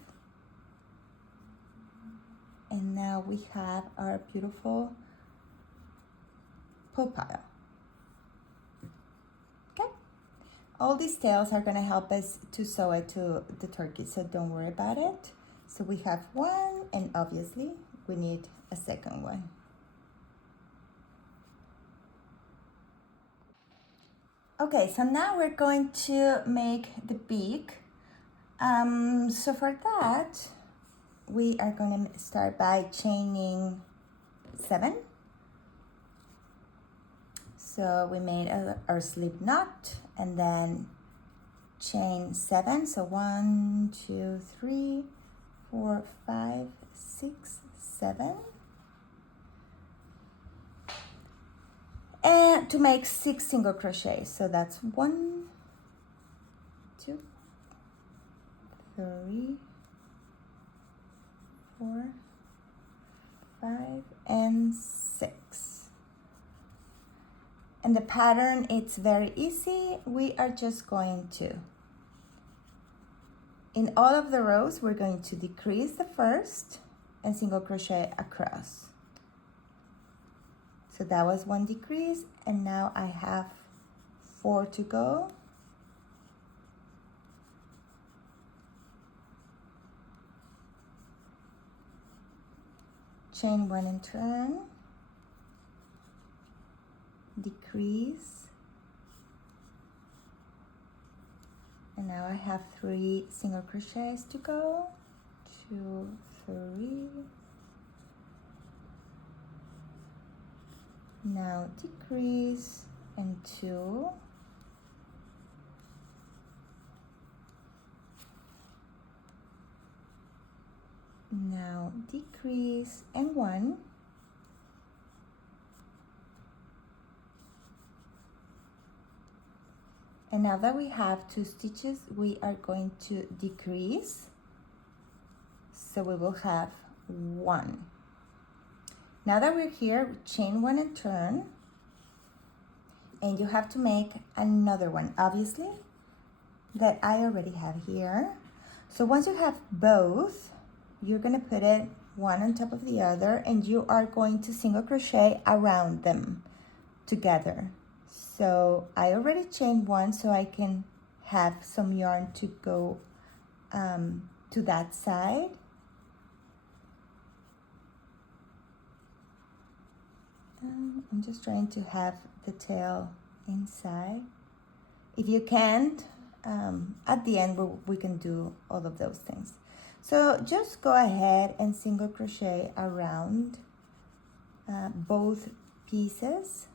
And now we have our beautiful pile. Okay, all these tails are gonna help us to sew it to the turkey, so don't worry about it. So we have 1, and obviously we need a second one. Okay, so now we're going to make the beak. So for that, we are going to start by chaining 7. So we made our slip knot, and then chain 7. So 1, 2, 3, 4, 5, 6, 7. And to make 6 single crochets. So that's 1, 2, 3, 4, 5, and 6. And the pattern, it's very easy. We are just going to, in all of the rows, we're going to decrease the first and single crochet across. So that was 1 decrease, and now I have 4 to go. Chain 1 and turn, decrease, and now I have 3 single crochets to go. 2, 3. Now decrease and 2. Now decrease and 1. And now that we have 2 stitches, we are going to decrease. So we will have 1. Now that we're here, chain 1 and turn. And you have to make another one, obviously, that I already have here. So once you have both, you're gonna put it one on top of the other, and you are going to single crochet around them together. So I already chained 1 so I can have some yarn to go to that side. I'm just trying to have the tail inside. If you can't, at the end we can do all of those things. So just go ahead and single crochet around both pieces.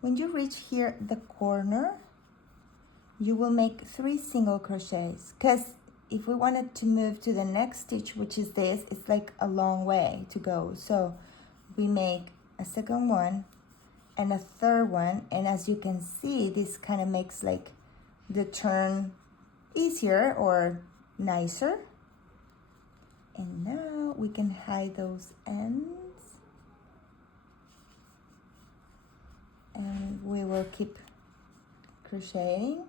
When you reach here, the corner, you will make 3 single crochets, because if we wanted to move to the next stitch, which is this, it's like a long way to go. So we make a second one and a third one, and as you can see, this kind of makes like the turn easier or nicer. And now we can hide those ends, and we will keep crocheting.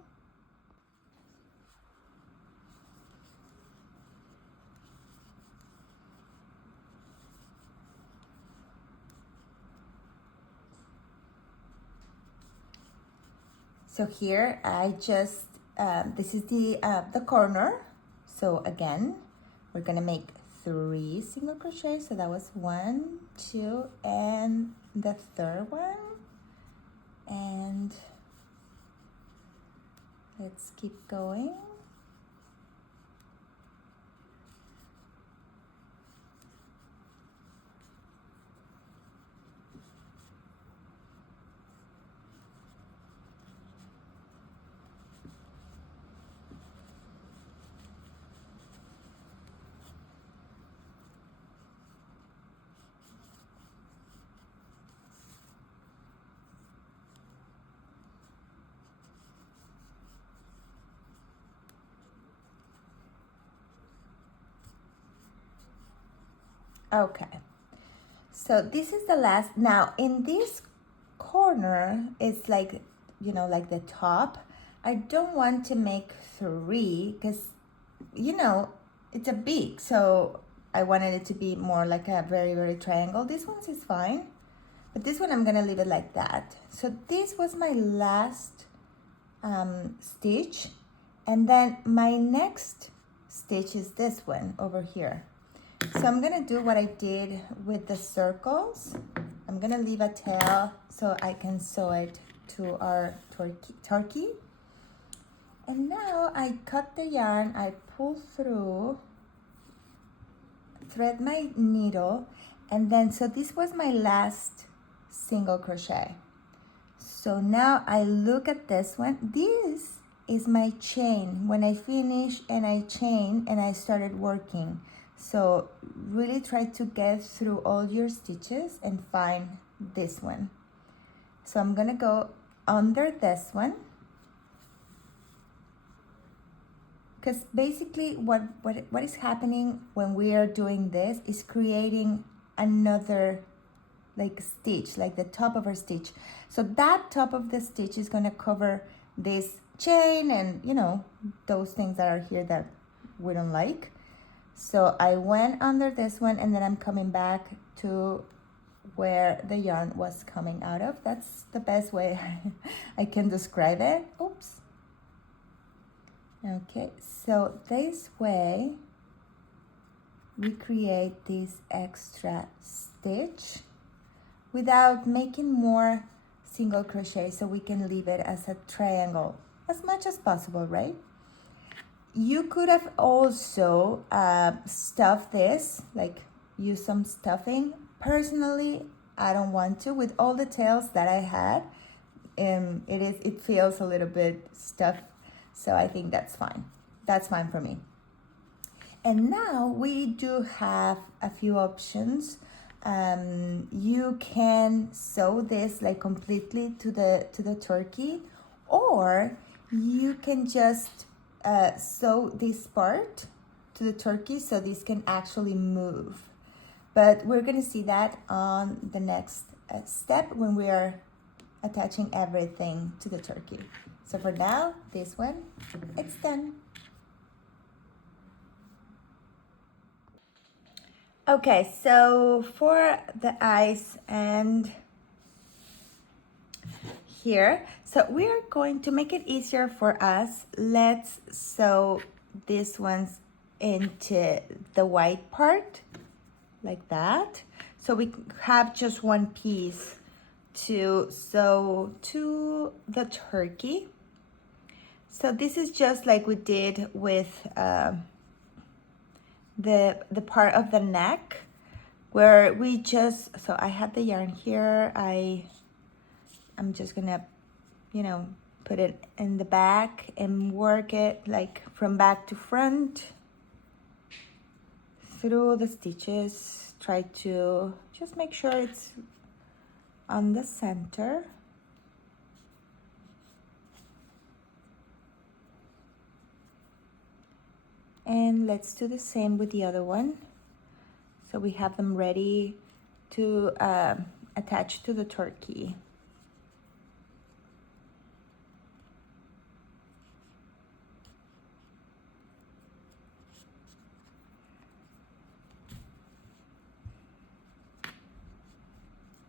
So here I just, this is the corner. So again, we're gonna make 3 single crochets. So that was 1, 2, and the third one. And let's keep going. Okay, so this is the last. Now in this corner, it's like, you know, like the top. I don't want to make 3 because, you know, it's a beak. So I wanted it to be more like a very, very triangle. This one is fine, but this one I'm gonna leave it like that. So this was my last stitch. And then my next stitch is this one over here. So I'm gonna do what I did with the circles. I'm gonna leave a tail so I can sew it to our turkey. And now I cut the yarn, I pull through, thread my needle, and then, so this was my last single crochet. So now I look at this one. This is my chain. When I finish and I chain and I started working. So really try to get through all your stitches and find this one. So I'm gonna go under this one, because basically what is happening when we are doing this is creating another like stitch, like the top of our stitch. So that top of the stitch is gonna cover this chain and, you know, those things that are here that we don't like. So I went under this one, and then I'm coming back to where the yarn was coming out of. That's the best way I can describe it. Oops. Okay, so this way we create this extra stitch without making more single crochet, so we can leave it as a triangle as much as possible, right? You could have also stuffed this, like use some stuffing. Personally, I don't want to. With all the tails that I had, it feels a little bit stuffed, so I think that's fine. That's fine for me. And now we do have a few options. You can sew this like completely to the turkey, or you can just sew this part to the turkey so this can actually move. But we're gonna see that on the next step when we are attaching everything to the turkey. So for now, this one, it's done. Okay, so for the eyes and here, so we're going to make it easier for us. Let's sew these ones into the white part like that. So we have just one piece to sew to the turkey. So this is just like we did with the part of the neck, where we just, so I have the yarn here. I'm just gonna, you know, put it in the back and work it like from back to front through the stitches. Try to just make sure it's on the center. And let's do the same with the other one. So we have them ready to attach to the turkey.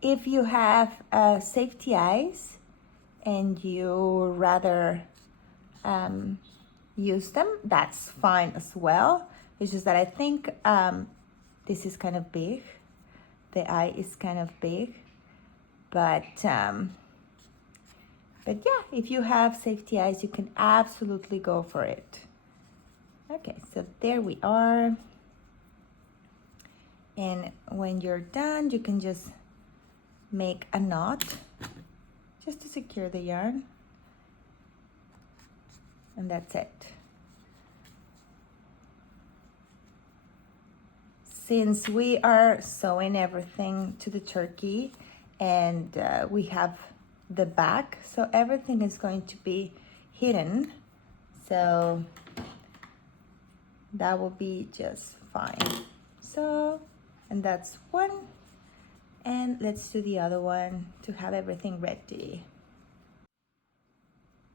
If you have safety eyes and you rather use them, that's fine as well. It's just that I think this is kind of big. The eye is kind of big, but yeah, if you have safety eyes, you can absolutely go for it. Okay, so there we are. And when you're done, you can just make a knot just to secure the yarn. And that's it. Since we are sewing everything to the turkey and we have the back, so everything is going to be hidden. So that will be just fine. So, and that's one. And let's do the other one to have everything ready.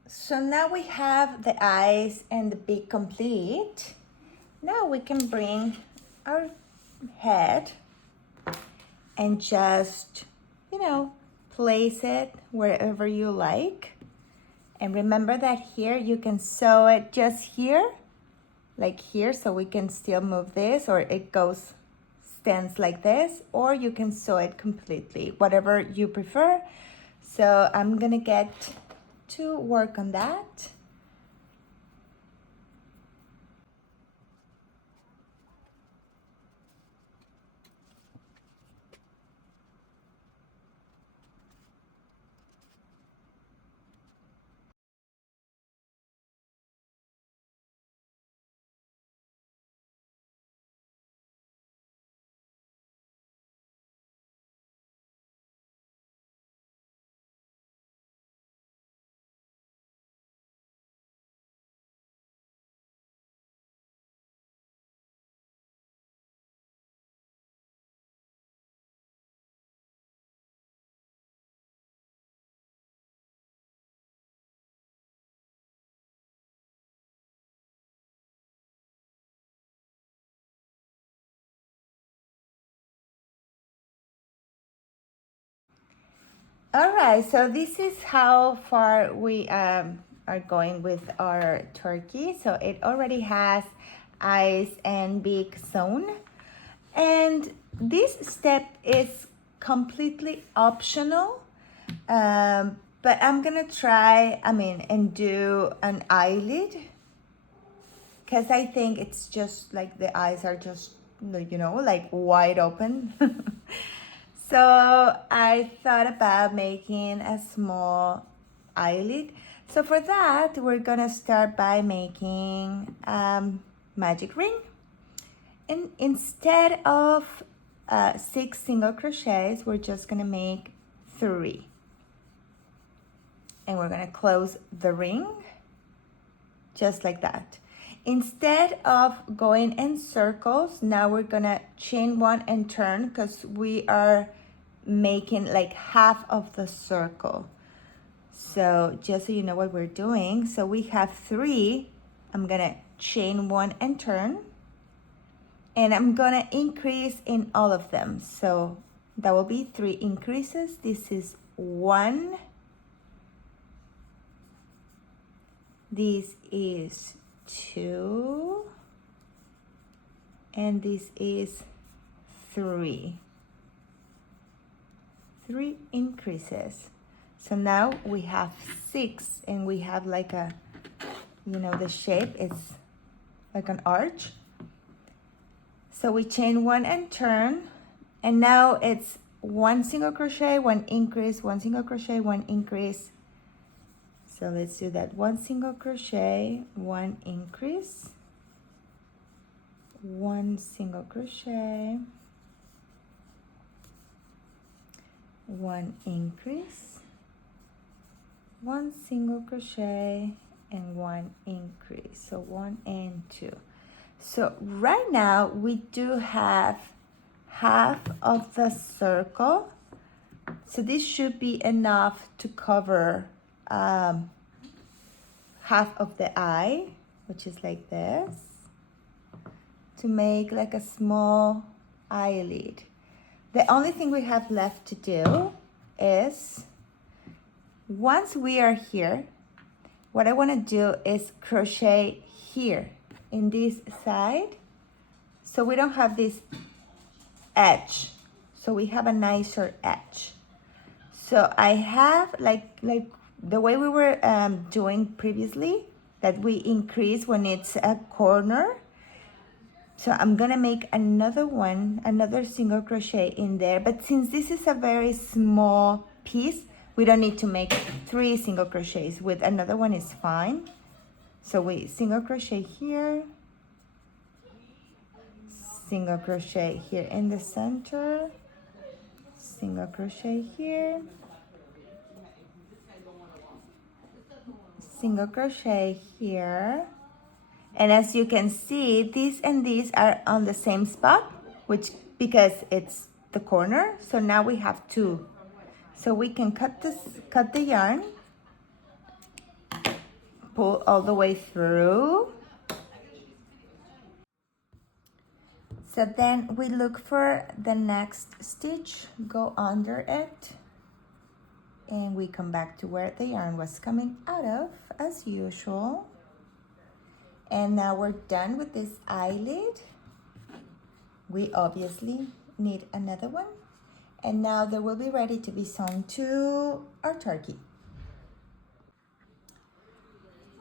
So now we have the eyes and the beak complete. Now we can bring our head and just, you know, place it wherever you like. And remember that here you can sew it just here, like here, so we can still move this, or it goes, stands like this, or you can sew it completely, whatever you prefer. So I'm gonna get to work on that. All right, so this is how far we are going with our turkey. So it already has eyes and beak sewn. And this step is completely optional, but I'm gonna try, and do an eyelid, because I think it's just like the eyes are just, you know, like wide open. So I thought about making a small eyelid. So for that, we're gonna start by making magic ring. And instead of 6 single crochets, we're just gonna make 3. And we're gonna close the ring just like that. Instead of going in circles, now we're gonna chain 1 and turn, because we are making like half of the circle. So just so you know what we're doing, so we have 3. I'm gonna chain 1 and turn, and I'm gonna increase in all of them. So that will be 3 increases. This is 1. This is 2. And this is 3. 3 increases. So now we have 6, and we have like a, you know, the shape is like an arch. So we chain 1 and turn, and now it's 1 single crochet, 1 increase, 1 single crochet, 1 increase. So let's do that. 1 single crochet, 1 increase, 1 single crochet, 1 increase, 1 single crochet, and 1 increase. So 1 and 2. So right now we do have half of the circle. So this should be enough to cover half of the eye, which is like this, to make like a small eyelid. The only thing we have left to do is, once we are here, what I want to do is crochet here in this side, so we don't have this edge, so we have a nicer edge. So I have like the way we were doing previously, that we increase when it's a corner. So I'm gonna make another one, another single crochet in there, but since this is a very small piece, we don't need to make 3 single crochets. With another one is fine. So we single crochet here, single crochet here in the center, single crochet here, single crochet here. And as you can see, these and these are on the same spot, which because it's the corner. So now we have 2. So we can cut the yarn, pull all the way through. So then we look for the next stitch, go under it, and we come back to where the yarn was coming out of, as usual. And now we're done with this eyelid. We obviously need another one. And now they will be ready to be sewn to our turkey.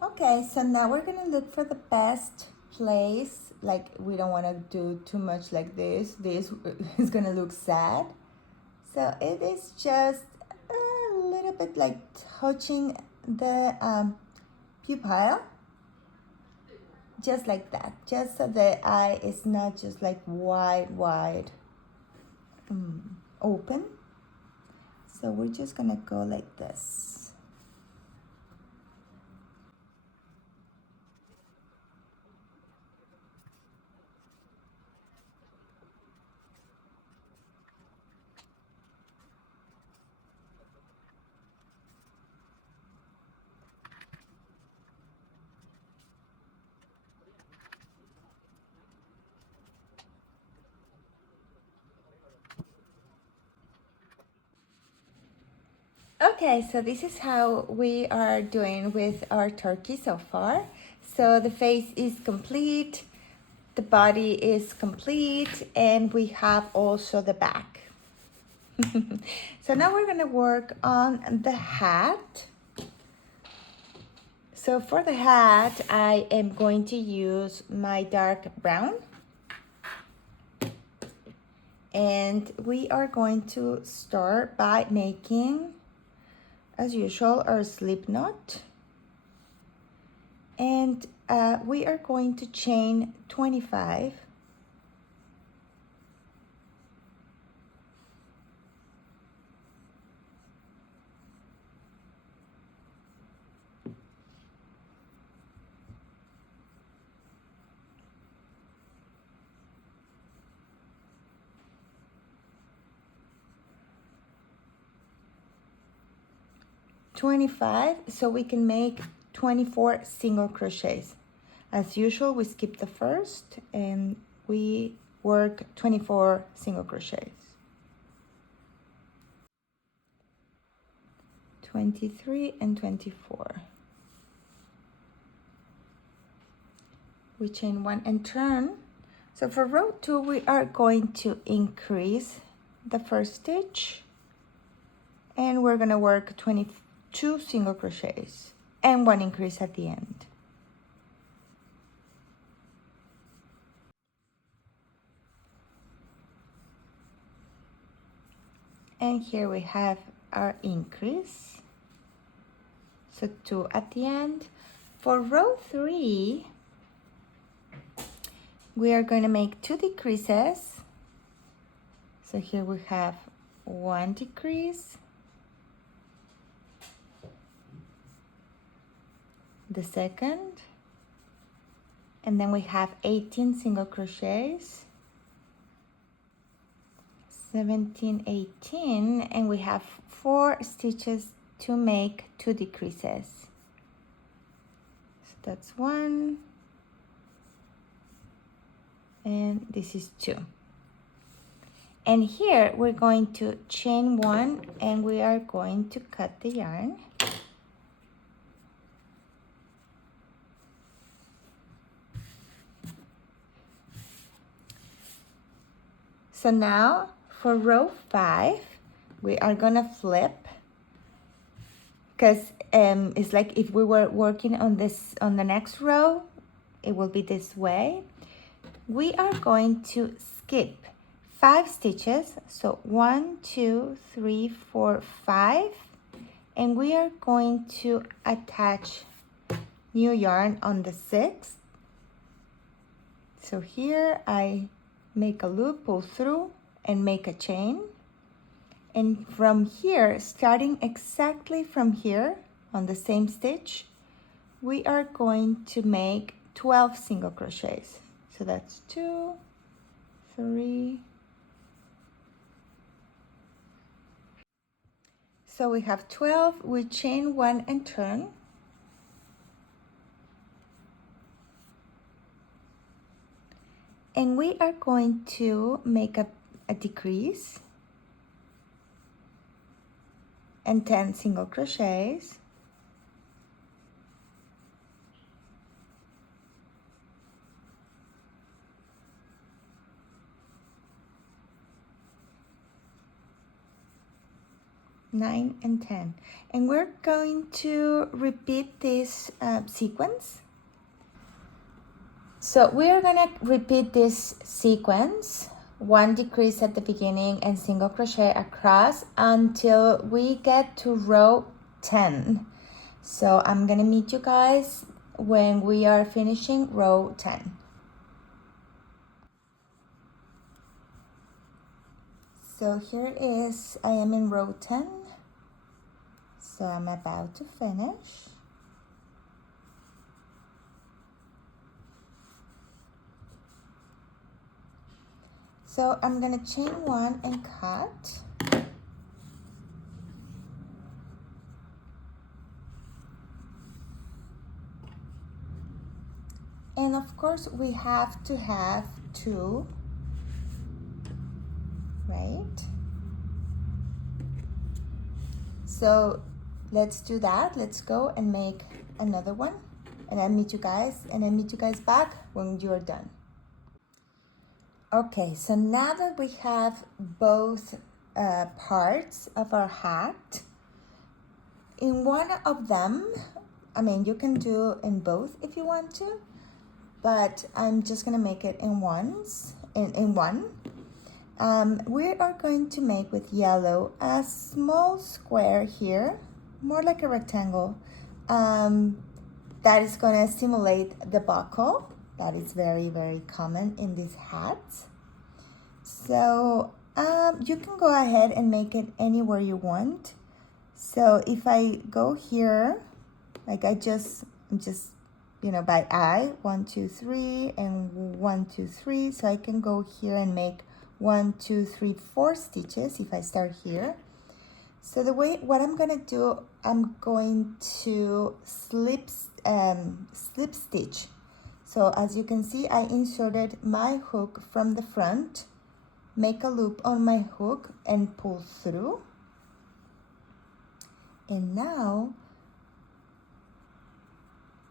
Okay, so now we're gonna look for the best place. Like, we don't wanna do too much like this. This is gonna look sad. So it is just a little bit like touching the pupil. Just like that, just so the eye is not just like wide open. So we're just gonna go like this. Okay, so this is how we are doing with our turkey so far. So the face is complete, the body is complete, and we have also the back. So now we're gonna work on the hat. So for the hat, I am going to use my dark brown. And we are going to start by making, as usual, our slip knot. And we are going to chain 25 25, so we can make 24 single crochets. As usual, we skip the first and we work 24 single crochets. 23 and 24. We chain 1 and turn. So for row 2, we are going to increase the first stitch and we're going to work 22 single crochets and 1 increase at the end. And here we have our increase, so 2 at the end. For row 3, we are going to make 2 decreases. So here we have 1 decrease, the second, and then we have 18 single crochets, 17, 18, and we have 4 stitches to make 2 decreases. So that's 1, and this is 2. And here we're going to chain 1 and we are going to cut the yarn. So now for row 5, we are gonna flip, because it's like if we were working on this on the next row, it will be this way. We are going to skip 5 stitches, so 1, 2, 3, 4, 5, and we are going to attach new yarn on the 6th. So here I make a loop, pull through, and make a chain. And from here, starting exactly from here on the same stitch, we are going to make 12 single crochets. So that's 2, 3. So we have 12, we chain 1 and turn. And we are going to make a decrease and 10 single crochets. Nine and 10. And we're going to repeat this sequence. So we are gonna repeat this sequence, 1 decrease at the beginning and single crochet across until we get to row 10. So I'm gonna meet you guys when we are finishing row 10. So here it is, I am in row 10. So I'm about to finish. So I'm gonna chain 1 and cut. And of course we have to have 2, right? So let's do that. Let's go and make another one. And I meet you guys back when you are done. Okay, so now that we have both parts of our hat, in one of them, I mean, you can do in both if you want to, but I'm just gonna make it in one. We are going to make with yellow a small square here, more like a rectangle, that is gonna simulate the buckle. That is very, very common in these hats. So you can go ahead and make it anywhere you want. So if I go here, like I'm just, by eye, 1, 2, 3, and 1, 2, 3. So I can go here and make 1, 2, 3, 4 stitches if I start here. So the way, what I'm gonna do, I'm going to slip stitch. So as you can see, I inserted my hook from the front, make a loop on my hook and pull through. And now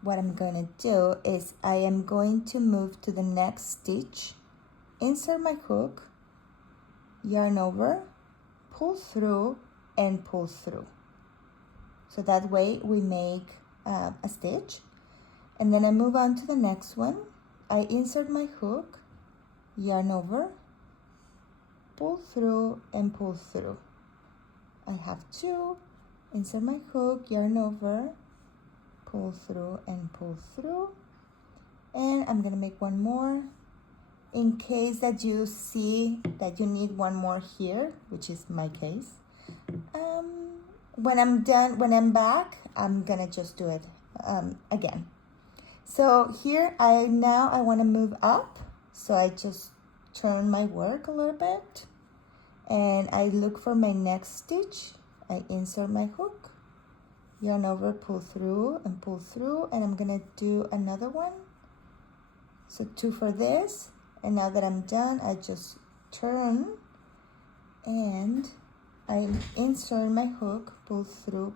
what I'm going to do is I am going to move to the next stitch, insert my hook, yarn over, pull through and pull through. So that way we make a stitch. And then I move on to the next one. I insert my hook, yarn over, pull through and pull through. I have two, insert my hook, yarn over, pull through and pull through. And I'm gonna make one more in case that you see that you need one more here, which is my case. When I'm done, when I'm back, I'm gonna just do it again. So here I want to move up, so I just turn my work a little bit and I look for my next stitch. I insert my hook, yarn over, pull through, and I'm gonna do another one. So 2 for this, and now that I'm done, I just turn and I insert my hook, pull through,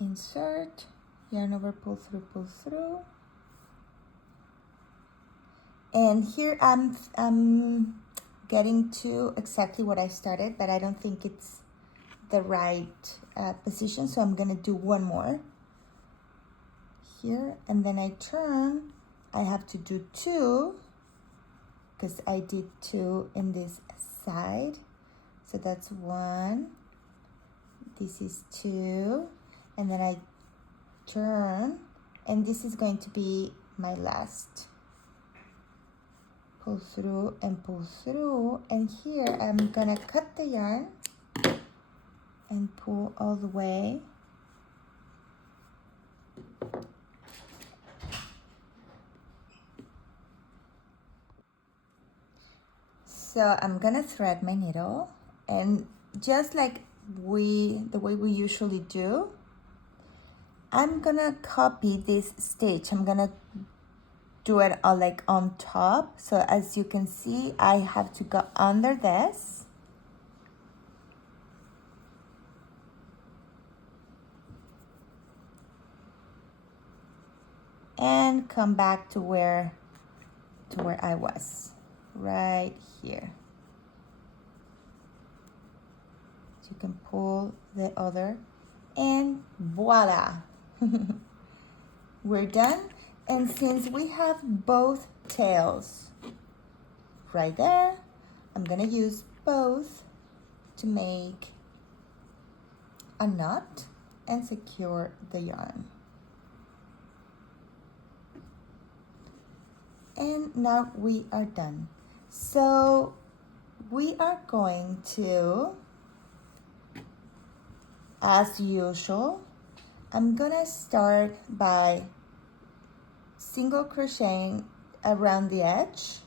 insert, yarn over, pull through. And here I'm getting to exactly what I started, but I don't think it's the right position, so I'm gonna do one more here, and then I turn. I have to do 2 because I did 2 in this side, so that's 1, this is 2, and then I turn, and this is going to be my last. Pull through, and here I'm gonna cut the yarn and pull all the way. So I'm gonna thread my needle, and just like the way we usually do, I'm gonna copy this stitch. I'm gonna do it like on top. So as you can see, I have to go under this. And come back to where I was, right here. So you can pull the other, and voila, we're done. And since we have both tails right there, I'm gonna use both to make a knot and secure the yarn. And now we are done. So we are going to, as usual, I'm gonna start by single crocheting around the edge,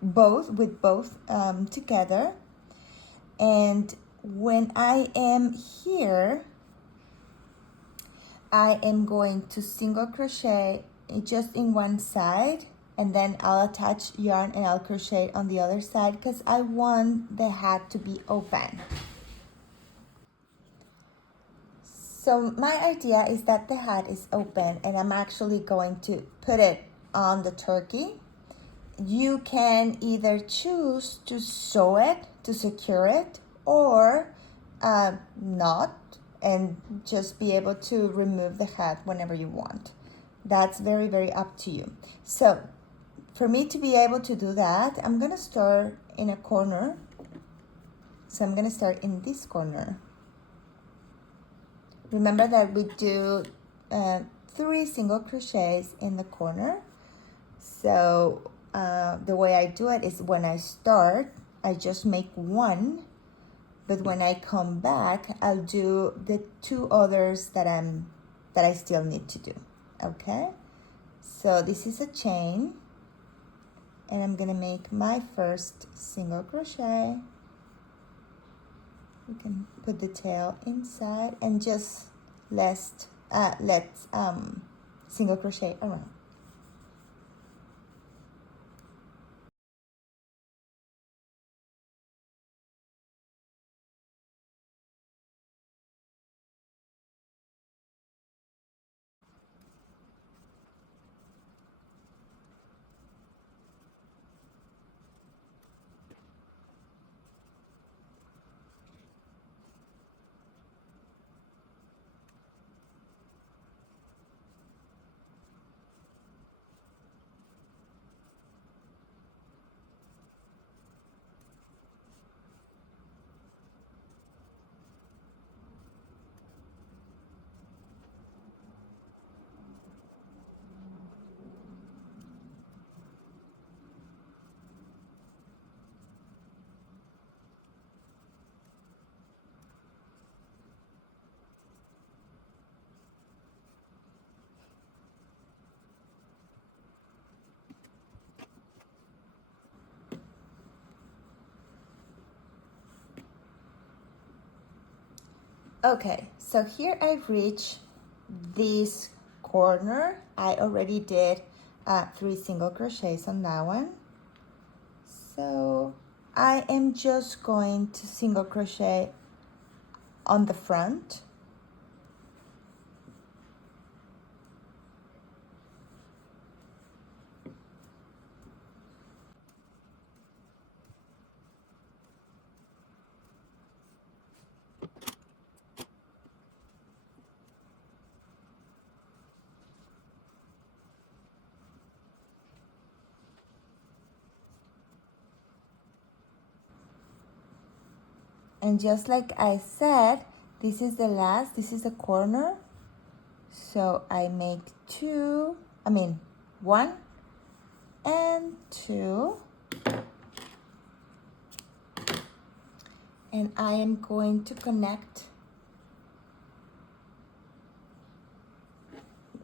with both together. And when I am here, I am going to single crochet just in one side, and then I'll attach yarn and I'll crochet on the other side because I want the hat to be open. So my idea is that the hat is open, and I'm actually going to put it on the turkey. You can either choose to sew it to secure it, or not, and just be able to remove the hat whenever you want. That's very, very up to you. So for me to be able to do that, I'm gonna start in a corner. So I'm gonna start in this corner. Remember that we do 3 single crochets in the corner. So the way I do it is when I start, I just make 1, but when I come back, I'll do the 2 others that I still need to do. Okay, so this is a chain, and I'm gonna make my first single crochet. We can put the tail inside and just let's single crochet around. Okay, so here I've reached this corner. I already did 3 single crochets on that one. So I am just going to single crochet on the front. And just like I said, this is the corner. So I make 1 and 2. And I am going to connect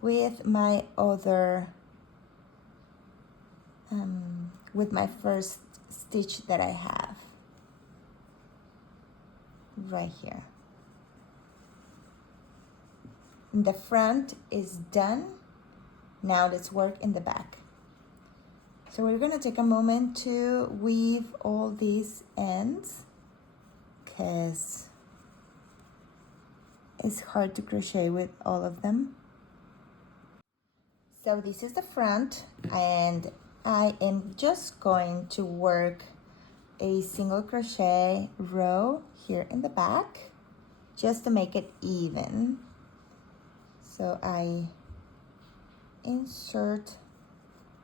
with my other, with my first stitch that I have right here. The front is done. Now let's work in the back. So we're gonna take a moment to weave all these ends because it's hard to crochet with all of them. So this is the front, and I am just going to work a single crochet row here in the back just to make it even. So I insert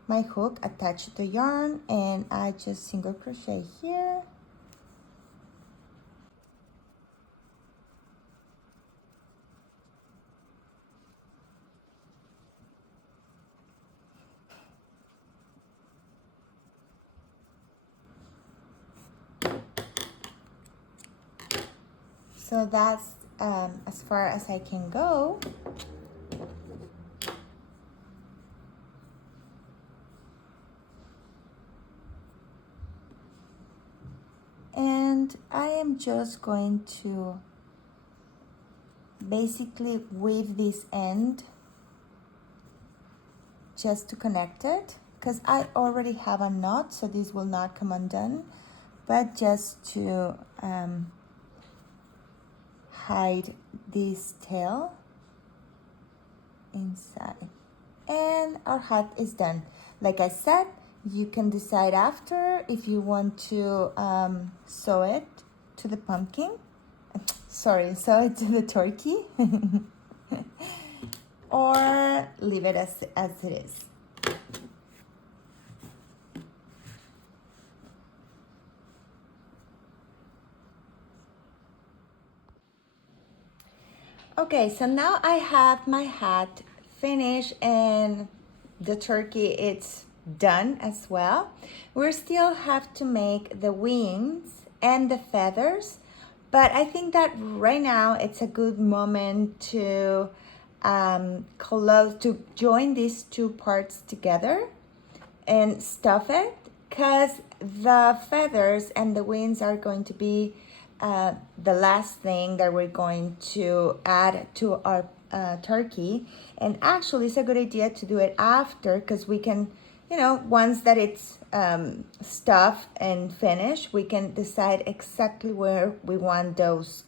my hook, attach the yarn, and I just single crochet here. So that's as far as I can go. And I am just going to basically weave this end just to connect it, because I already have a knot, so this will not come undone, but just to hide this tail inside. And our hat is done. Like I said, you can decide after if you want to sew it to the pumpkin. Sorry, sew it to the turkey. Or leave it as it is. Okay, so now I have my hat finished and the turkey it's done as well. We still have to make the wings and the feathers, but I think that right now it's a good moment to to join these two parts together and stuff it because the feathers and the wings are going to be the last thing that we're going to add to our turkey. And actually it's a good idea to do it after, because we can, you know, once that it's stuffed and finished, we can decide exactly where we want those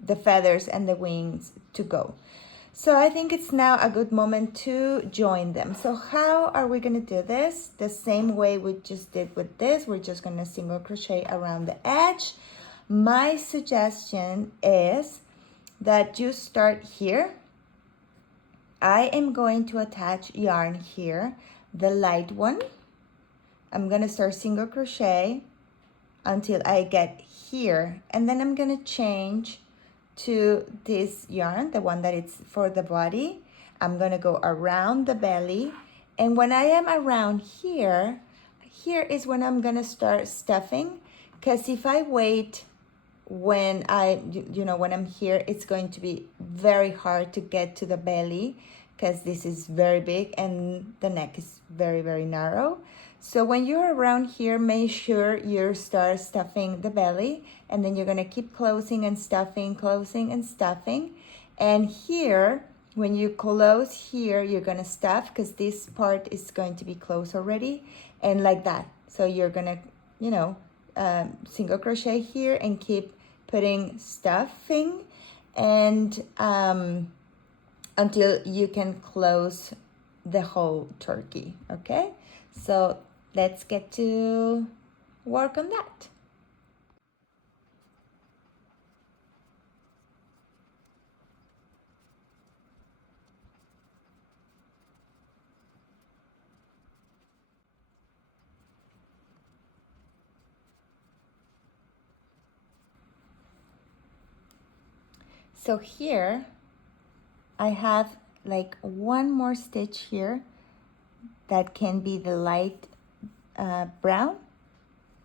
the feathers and the wings to go. So I think it's now a good moment to join them. So how are we gonna do this? The same way we just did with this. We're just gonna single crochet around the edge. My suggestion is that you start here. I am going to attach yarn here, the light one. I'm gonna start single crochet until I get here, and then I'm gonna change to this yarn, the one that it's for the body. I'm gonna go around the belly, and when I am around here, here is when I'm gonna start stuffing, because if I wait when when I'm here, it's going to be very hard to get to the belly, because this is very big and the neck is very, very narrow. So when you're around here, make sure you start stuffing the belly, and then you're gonna keep closing and stuffing, closing and stuffing. And here, when you close here, you're gonna stuff, because this part is going to be closed already, and like that. So you're gonna, single crochet here and keep putting stuffing, and until you can close the whole turkey, okay? So let's get to work on that. So here I have like one more stitch here that can be the light brown,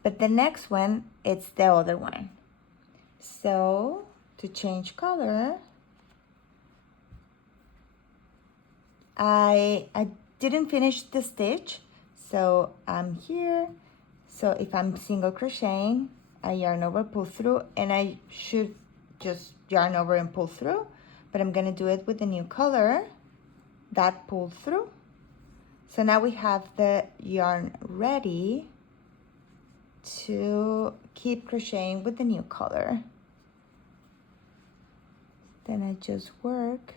but the next one, it's the other one. So to change color, I didn't finish the stitch, so I'm here. So if I'm single crocheting, I yarn over, pull through, and I should just yarn over and pull through, but I'm gonna do it with the new color that pulled through. So now we have the yarn ready to keep crocheting with the new color. Then I just work.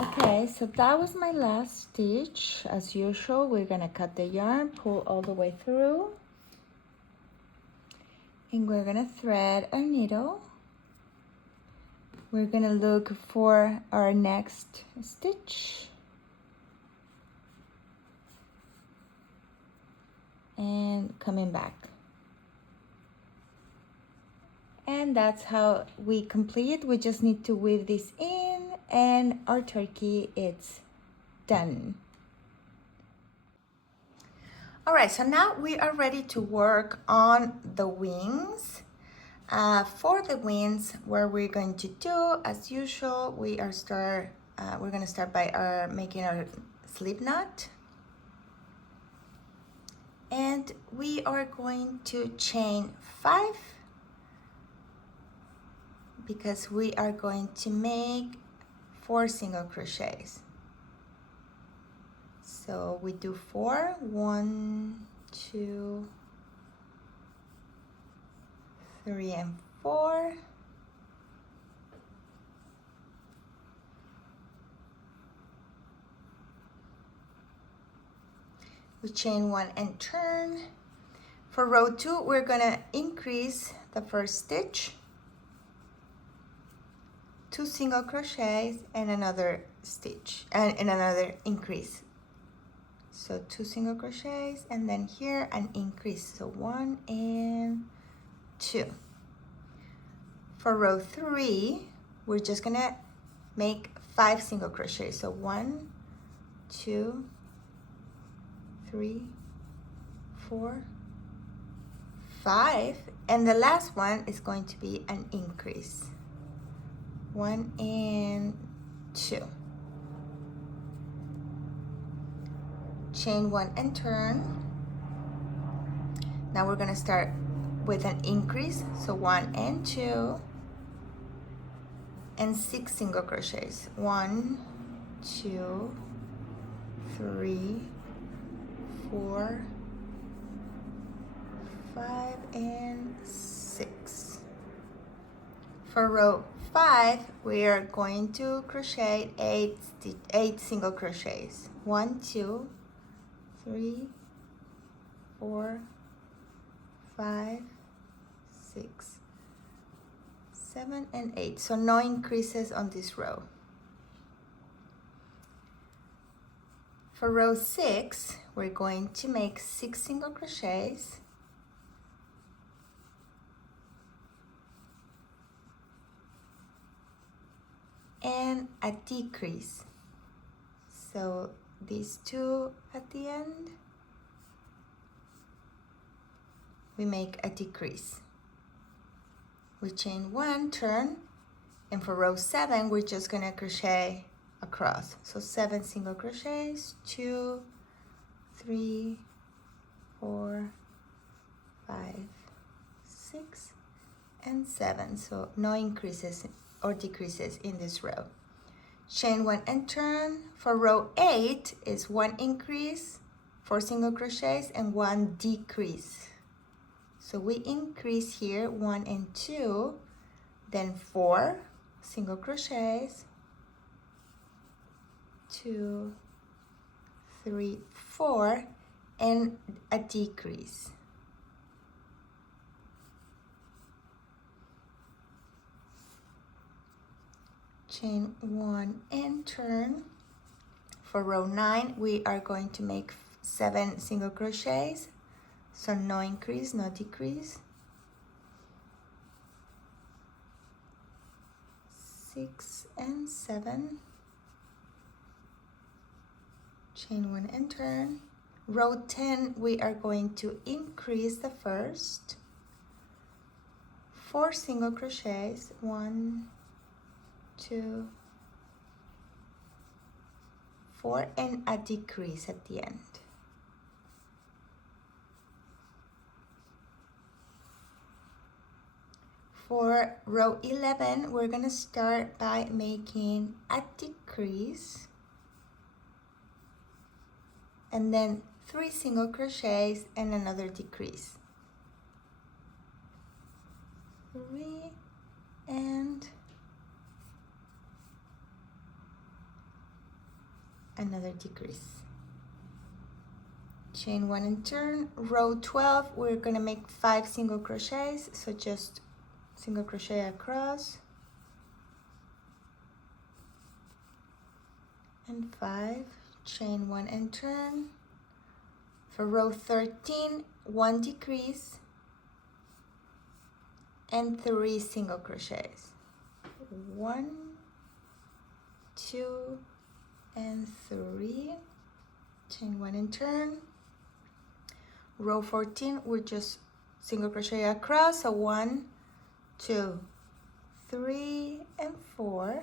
Okay, so that was my last stitch. As usual, we're gonna cut the yarn, pull all the way through, and we're gonna thread our needle. We're gonna look for our next stitch, and coming back. And that's how we complete. We just need to weave this in, and our turkey is done. All right, so now we are ready to work on the wings. For the wings, what we're going to do, as usual, we're gonna start by making our slip knot. And we are going to chain 5, because we are going to make 4 single crochets. So we do 4, 1, 2, 3, and 4. We chain 1 and turn. For row 2, we're gonna increase the first stitch, 2 single crochets and another stitch and another increase. So 2 single crochets and then here an increase. So 1 and 2. For row 3, we're just gonna make 5 single crochets. So 1, 2, 3, 4, 5, and the last one is going to be an increase. 1 and 2. Chain 1 and turn. Now we're gonna start with an increase. So 1 and 2 and 6 single crochets. 1, 2, 3, 4, 5, and 6. For row 5, we are going to crochet 8 single crochets. 1, 2, 3, 4, 5, 6, 7, and 8. So no increases on this row. For row 6, we're going to make 6 single crochets and a decrease. So these 2 at the end, we make a decrease. We chain 1, turn, and for row 7, we're just gonna crochet across. So 7 single crochets, 2, 3, 4, 5, 6, and 7. So no increases or decreases in this row. Chain 1 and turn. For row 8 is 1 increase, 4 single crochets, and 1 decrease. So we increase here 1 and 2, then 4 single crochets, 2, 3, 4, and a decrease. Chain 1 and turn. For row 9, we are going to make 7 single crochets. So no increase, no decrease. 6 and 7. Chain 1 and turn. Row 10, we are going to increase the first 4 single crochets. 1, 2, 4, and a decrease at the end. For row 11, we're gonna start by making a decrease and then 3 single crochets and another decrease. 3 and another decrease. Chain 1 and turn. Row 12, we're gonna make 5 single crochets, so just single crochet across and 5. Chain 1 and turn. For row 13, 1 decrease and 3 single crochets. 1, 2, and 3. Chain 1 and turn. Row 14, we're just single crochet across, so 1, 2, 3, and 4.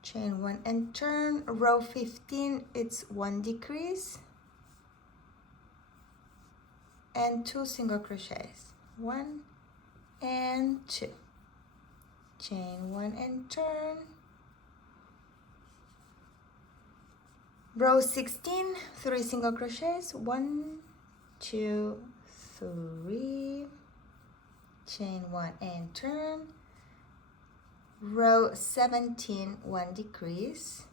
Chain 1 and turn. Row 15, it's 1 decrease and 2 single crochets. 1 and 2. Chain 1 and turn. Row 16, 3 single crochets, 1, 2, 3, chain 1 and turn. Row 17, 1 decrease,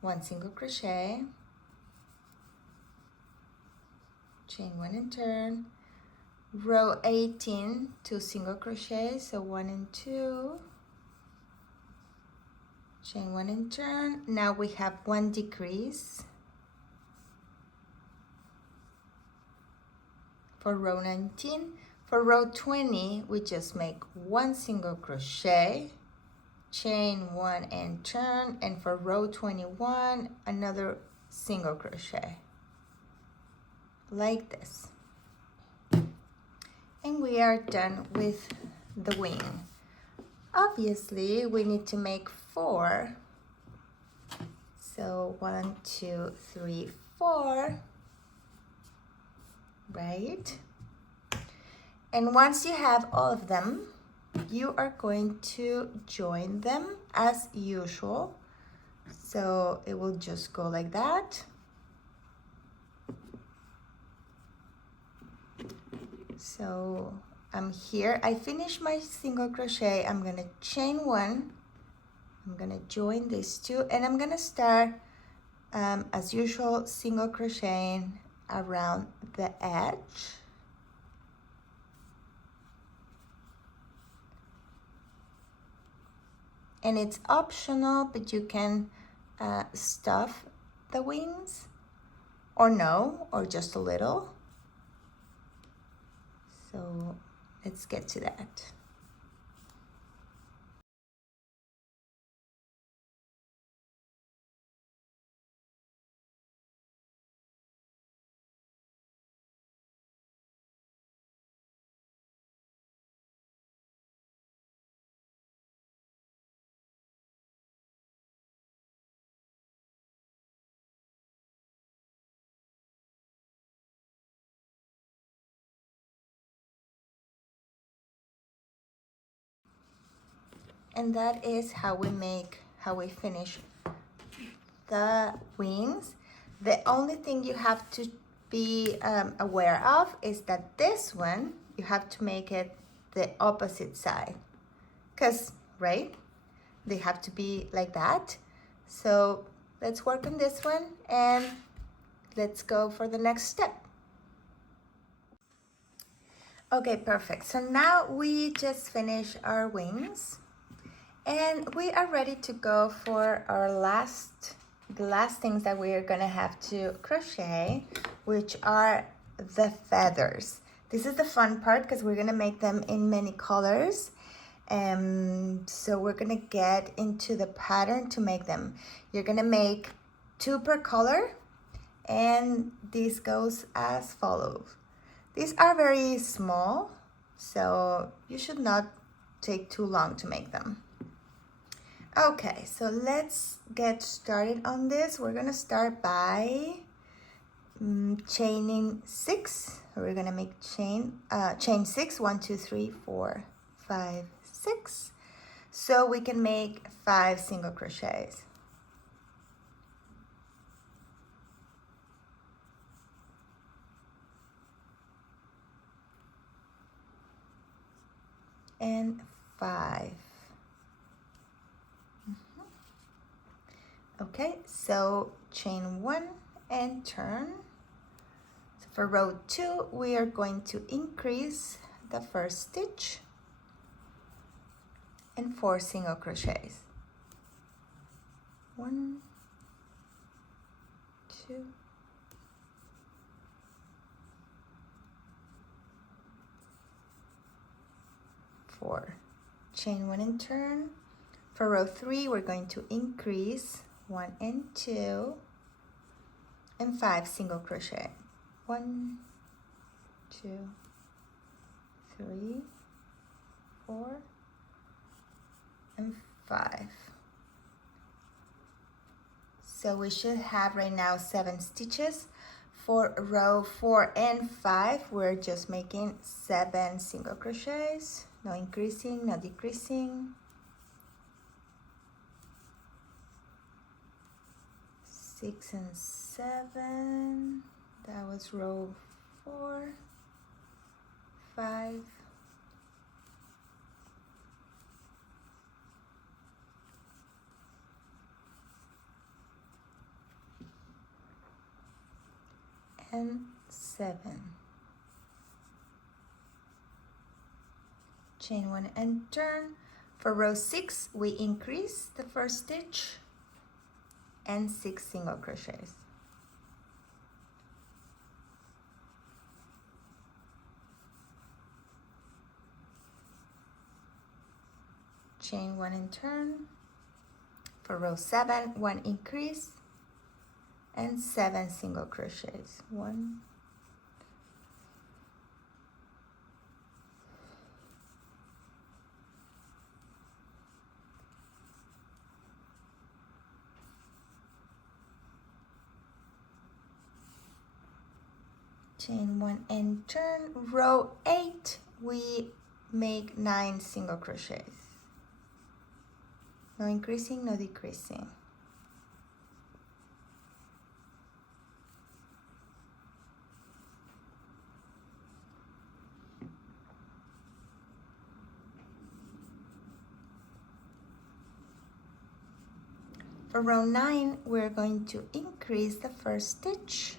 1 single crochet, chain 1 and turn. Row 18, 2 single crochets, so 1 and 2, chain 1 and turn. Now we have 1 decrease for row 19. For row 20, we just make 1 single crochet, chain 1 and turn, and for row 21, another single crochet, like this. And we are done with the wing. Obviously, we need to make 4. So 1, 2, 3, 4, right? And once you have all of them, you are going to join them as usual. So it will just go like that. So I'm here, I finished my single crochet. I'm gonna chain 1, I'm gonna join these 2, and I'm gonna start as usual single crocheting around the edge. And it's optional, but you can stuff the wings, or no, or just a little. So let's get to that. And that is how we finish the wings. The only thing you have to be aware of is that this one, you have to make it the opposite side. Because, right, they have to be like that. So let's work on this one and let's go for the next step. Okay, perfect. So now we just finished our wings. And we are ready to go for our the last things that we are gonna have to crochet, which are the feathers. This is the fun part because we're gonna make them in many colors. So we're gonna get into the pattern to make them. You're gonna make 2 per color, and this goes as follows. These are very small, so you should not take too long to make them. Okay, so let's get started on this. We're gonna start by chaining 6. We're gonna make chain 6, 1, 2, 3, 4, 5, 6. So we can make 5 single crochets. And 5. Okay, so chain 1 and turn. So for row 2, we are going to increase the first stitch and 4 single crochets. 1, 2, 4. Chain 1 and turn. For row 3, we're going to increase 1 and 2 and 5 single crochet. 1, 2, 3, 4, and 5. So we should have right now 7 stitches. For row 4 and 5, we're just making 7 single crochets, no increasing, no decreasing. 6 and 7, that was row 4, 5, and 7. Chain 1 and turn. For row 6, we increase the first stitch and 6 single crochets. Chain 1 and turn. For row 7, 1 increase and 7 single crochets. 1, chain 1 and turn. Row 8, we make 9 single crochets. No increasing, no decreasing. For row 9, we're going to increase the first stitch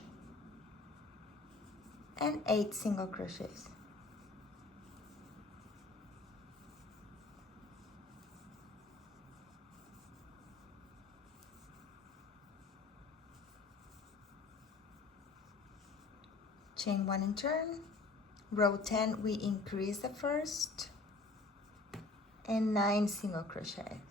and 8 single crochets. Chain 1 and turn. Row 10, we increase the first and 9 single crochets.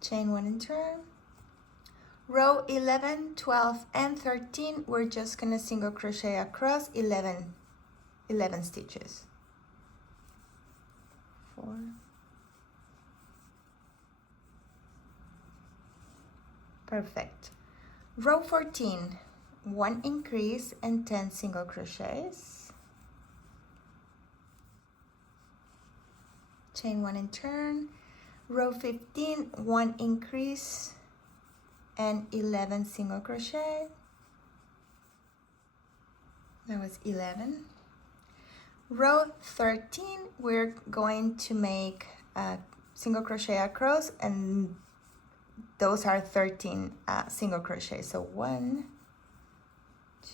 Chain 1 and turn. Row 11, 12, and 13, we're just gonna single crochet across 11 stitches. 4, perfect. Row 14, 1 increase and 10 single crochets. Chain 1 and turn. Row 15, 1 increase and 11 single crochet. That was 11. Row 13, we're going to make a single crochet across, and those are 13 single crochets. So 1,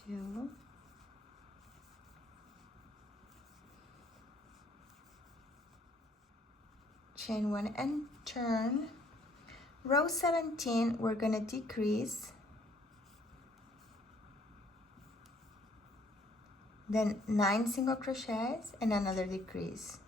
2, chain 1 and turn. Row 17, we're gonna decrease, then 9 single crochets and another decrease.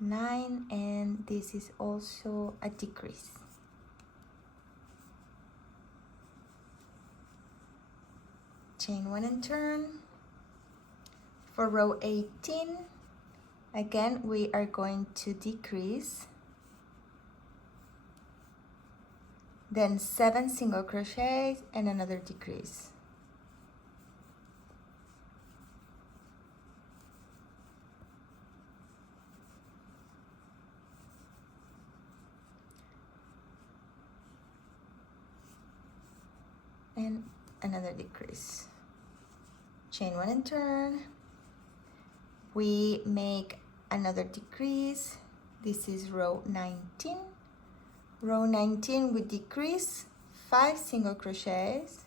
Nine, and this is also a decrease. Chain 1 and turn. For row 18, again, we are going to decrease, then 7 single crochets and another decrease. And another decrease. Chain 1 and turn. We make another decrease. This is row 19. Row 19, we decrease 5 single crochets.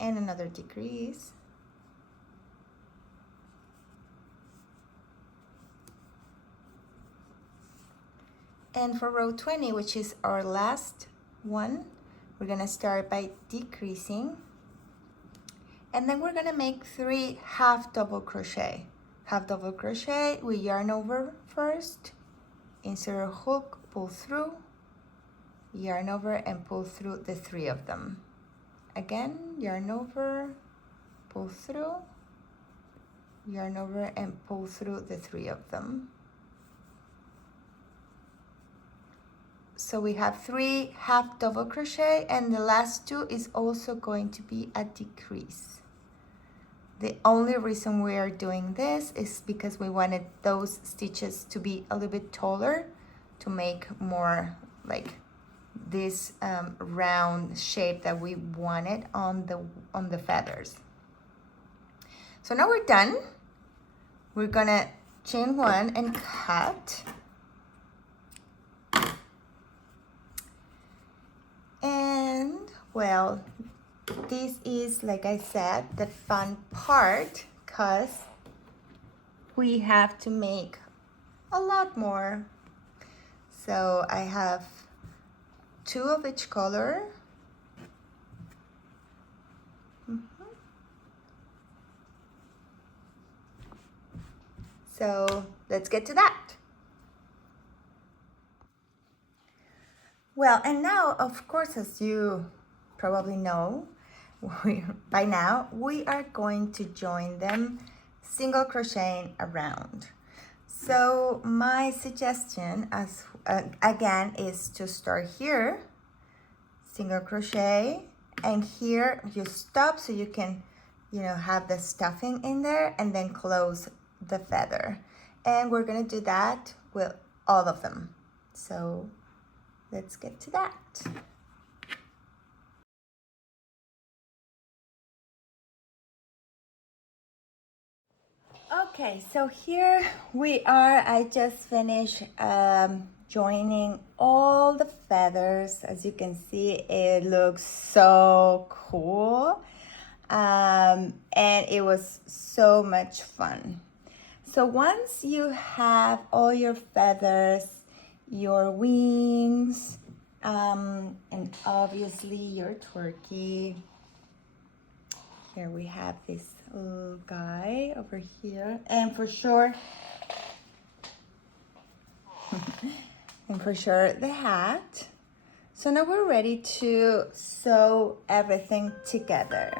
And another decrease. And for row 20, which is our last one, we're gonna start by decreasing, and then we're gonna make 3 half double crochet. Half double crochet, we yarn over first, insert a hook, pull through, yarn over, and pull through the 3 of them. Again, yarn over, pull through, yarn over, and pull through the 3 of them. So we have 3 half double crochet, and the last 2 is also going to be a decrease. The only reason we are doing this is because we wanted those stitches to be a little bit taller to make more like this round shape that we wanted on the feathers. So now we're done. We're gonna chain 1 and cut. And well, this is, like I said, the fun part, because we have to make a lot more. So I have 2 of each color. So let's get to that. Well, and now, of course, as you probably know, by now, we are going to join them single crocheting around. So my suggestion, as again, is to start here, single crochet, and here you stop so you can, have the stuffing in there, and then close the feather. And we're gonna do that with all of them. So let's get to that. Okay, so here we are. I just finished joining all the feathers. As you can see, it looks so cool. And it was so much fun. So once you have all your feathers, your wings, and obviously your turkey, here we have this little guy over here, and for sure the hat. So now we're ready to sew everything together.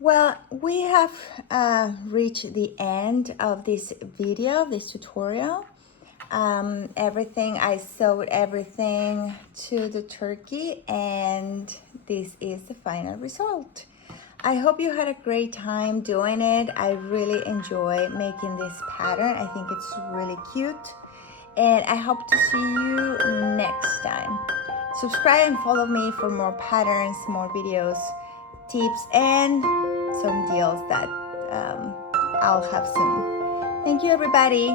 Well, we have reached the end of this video, this tutorial. I sewed everything to the turkey, and this is the final result. I hope you had a great time doing it. I really enjoy making this pattern. I think it's really cute, and I hope to see you next time. Subscribe and follow me for more patterns, more videos, tips, and some deals that I'll have soon. Thank you, everybody.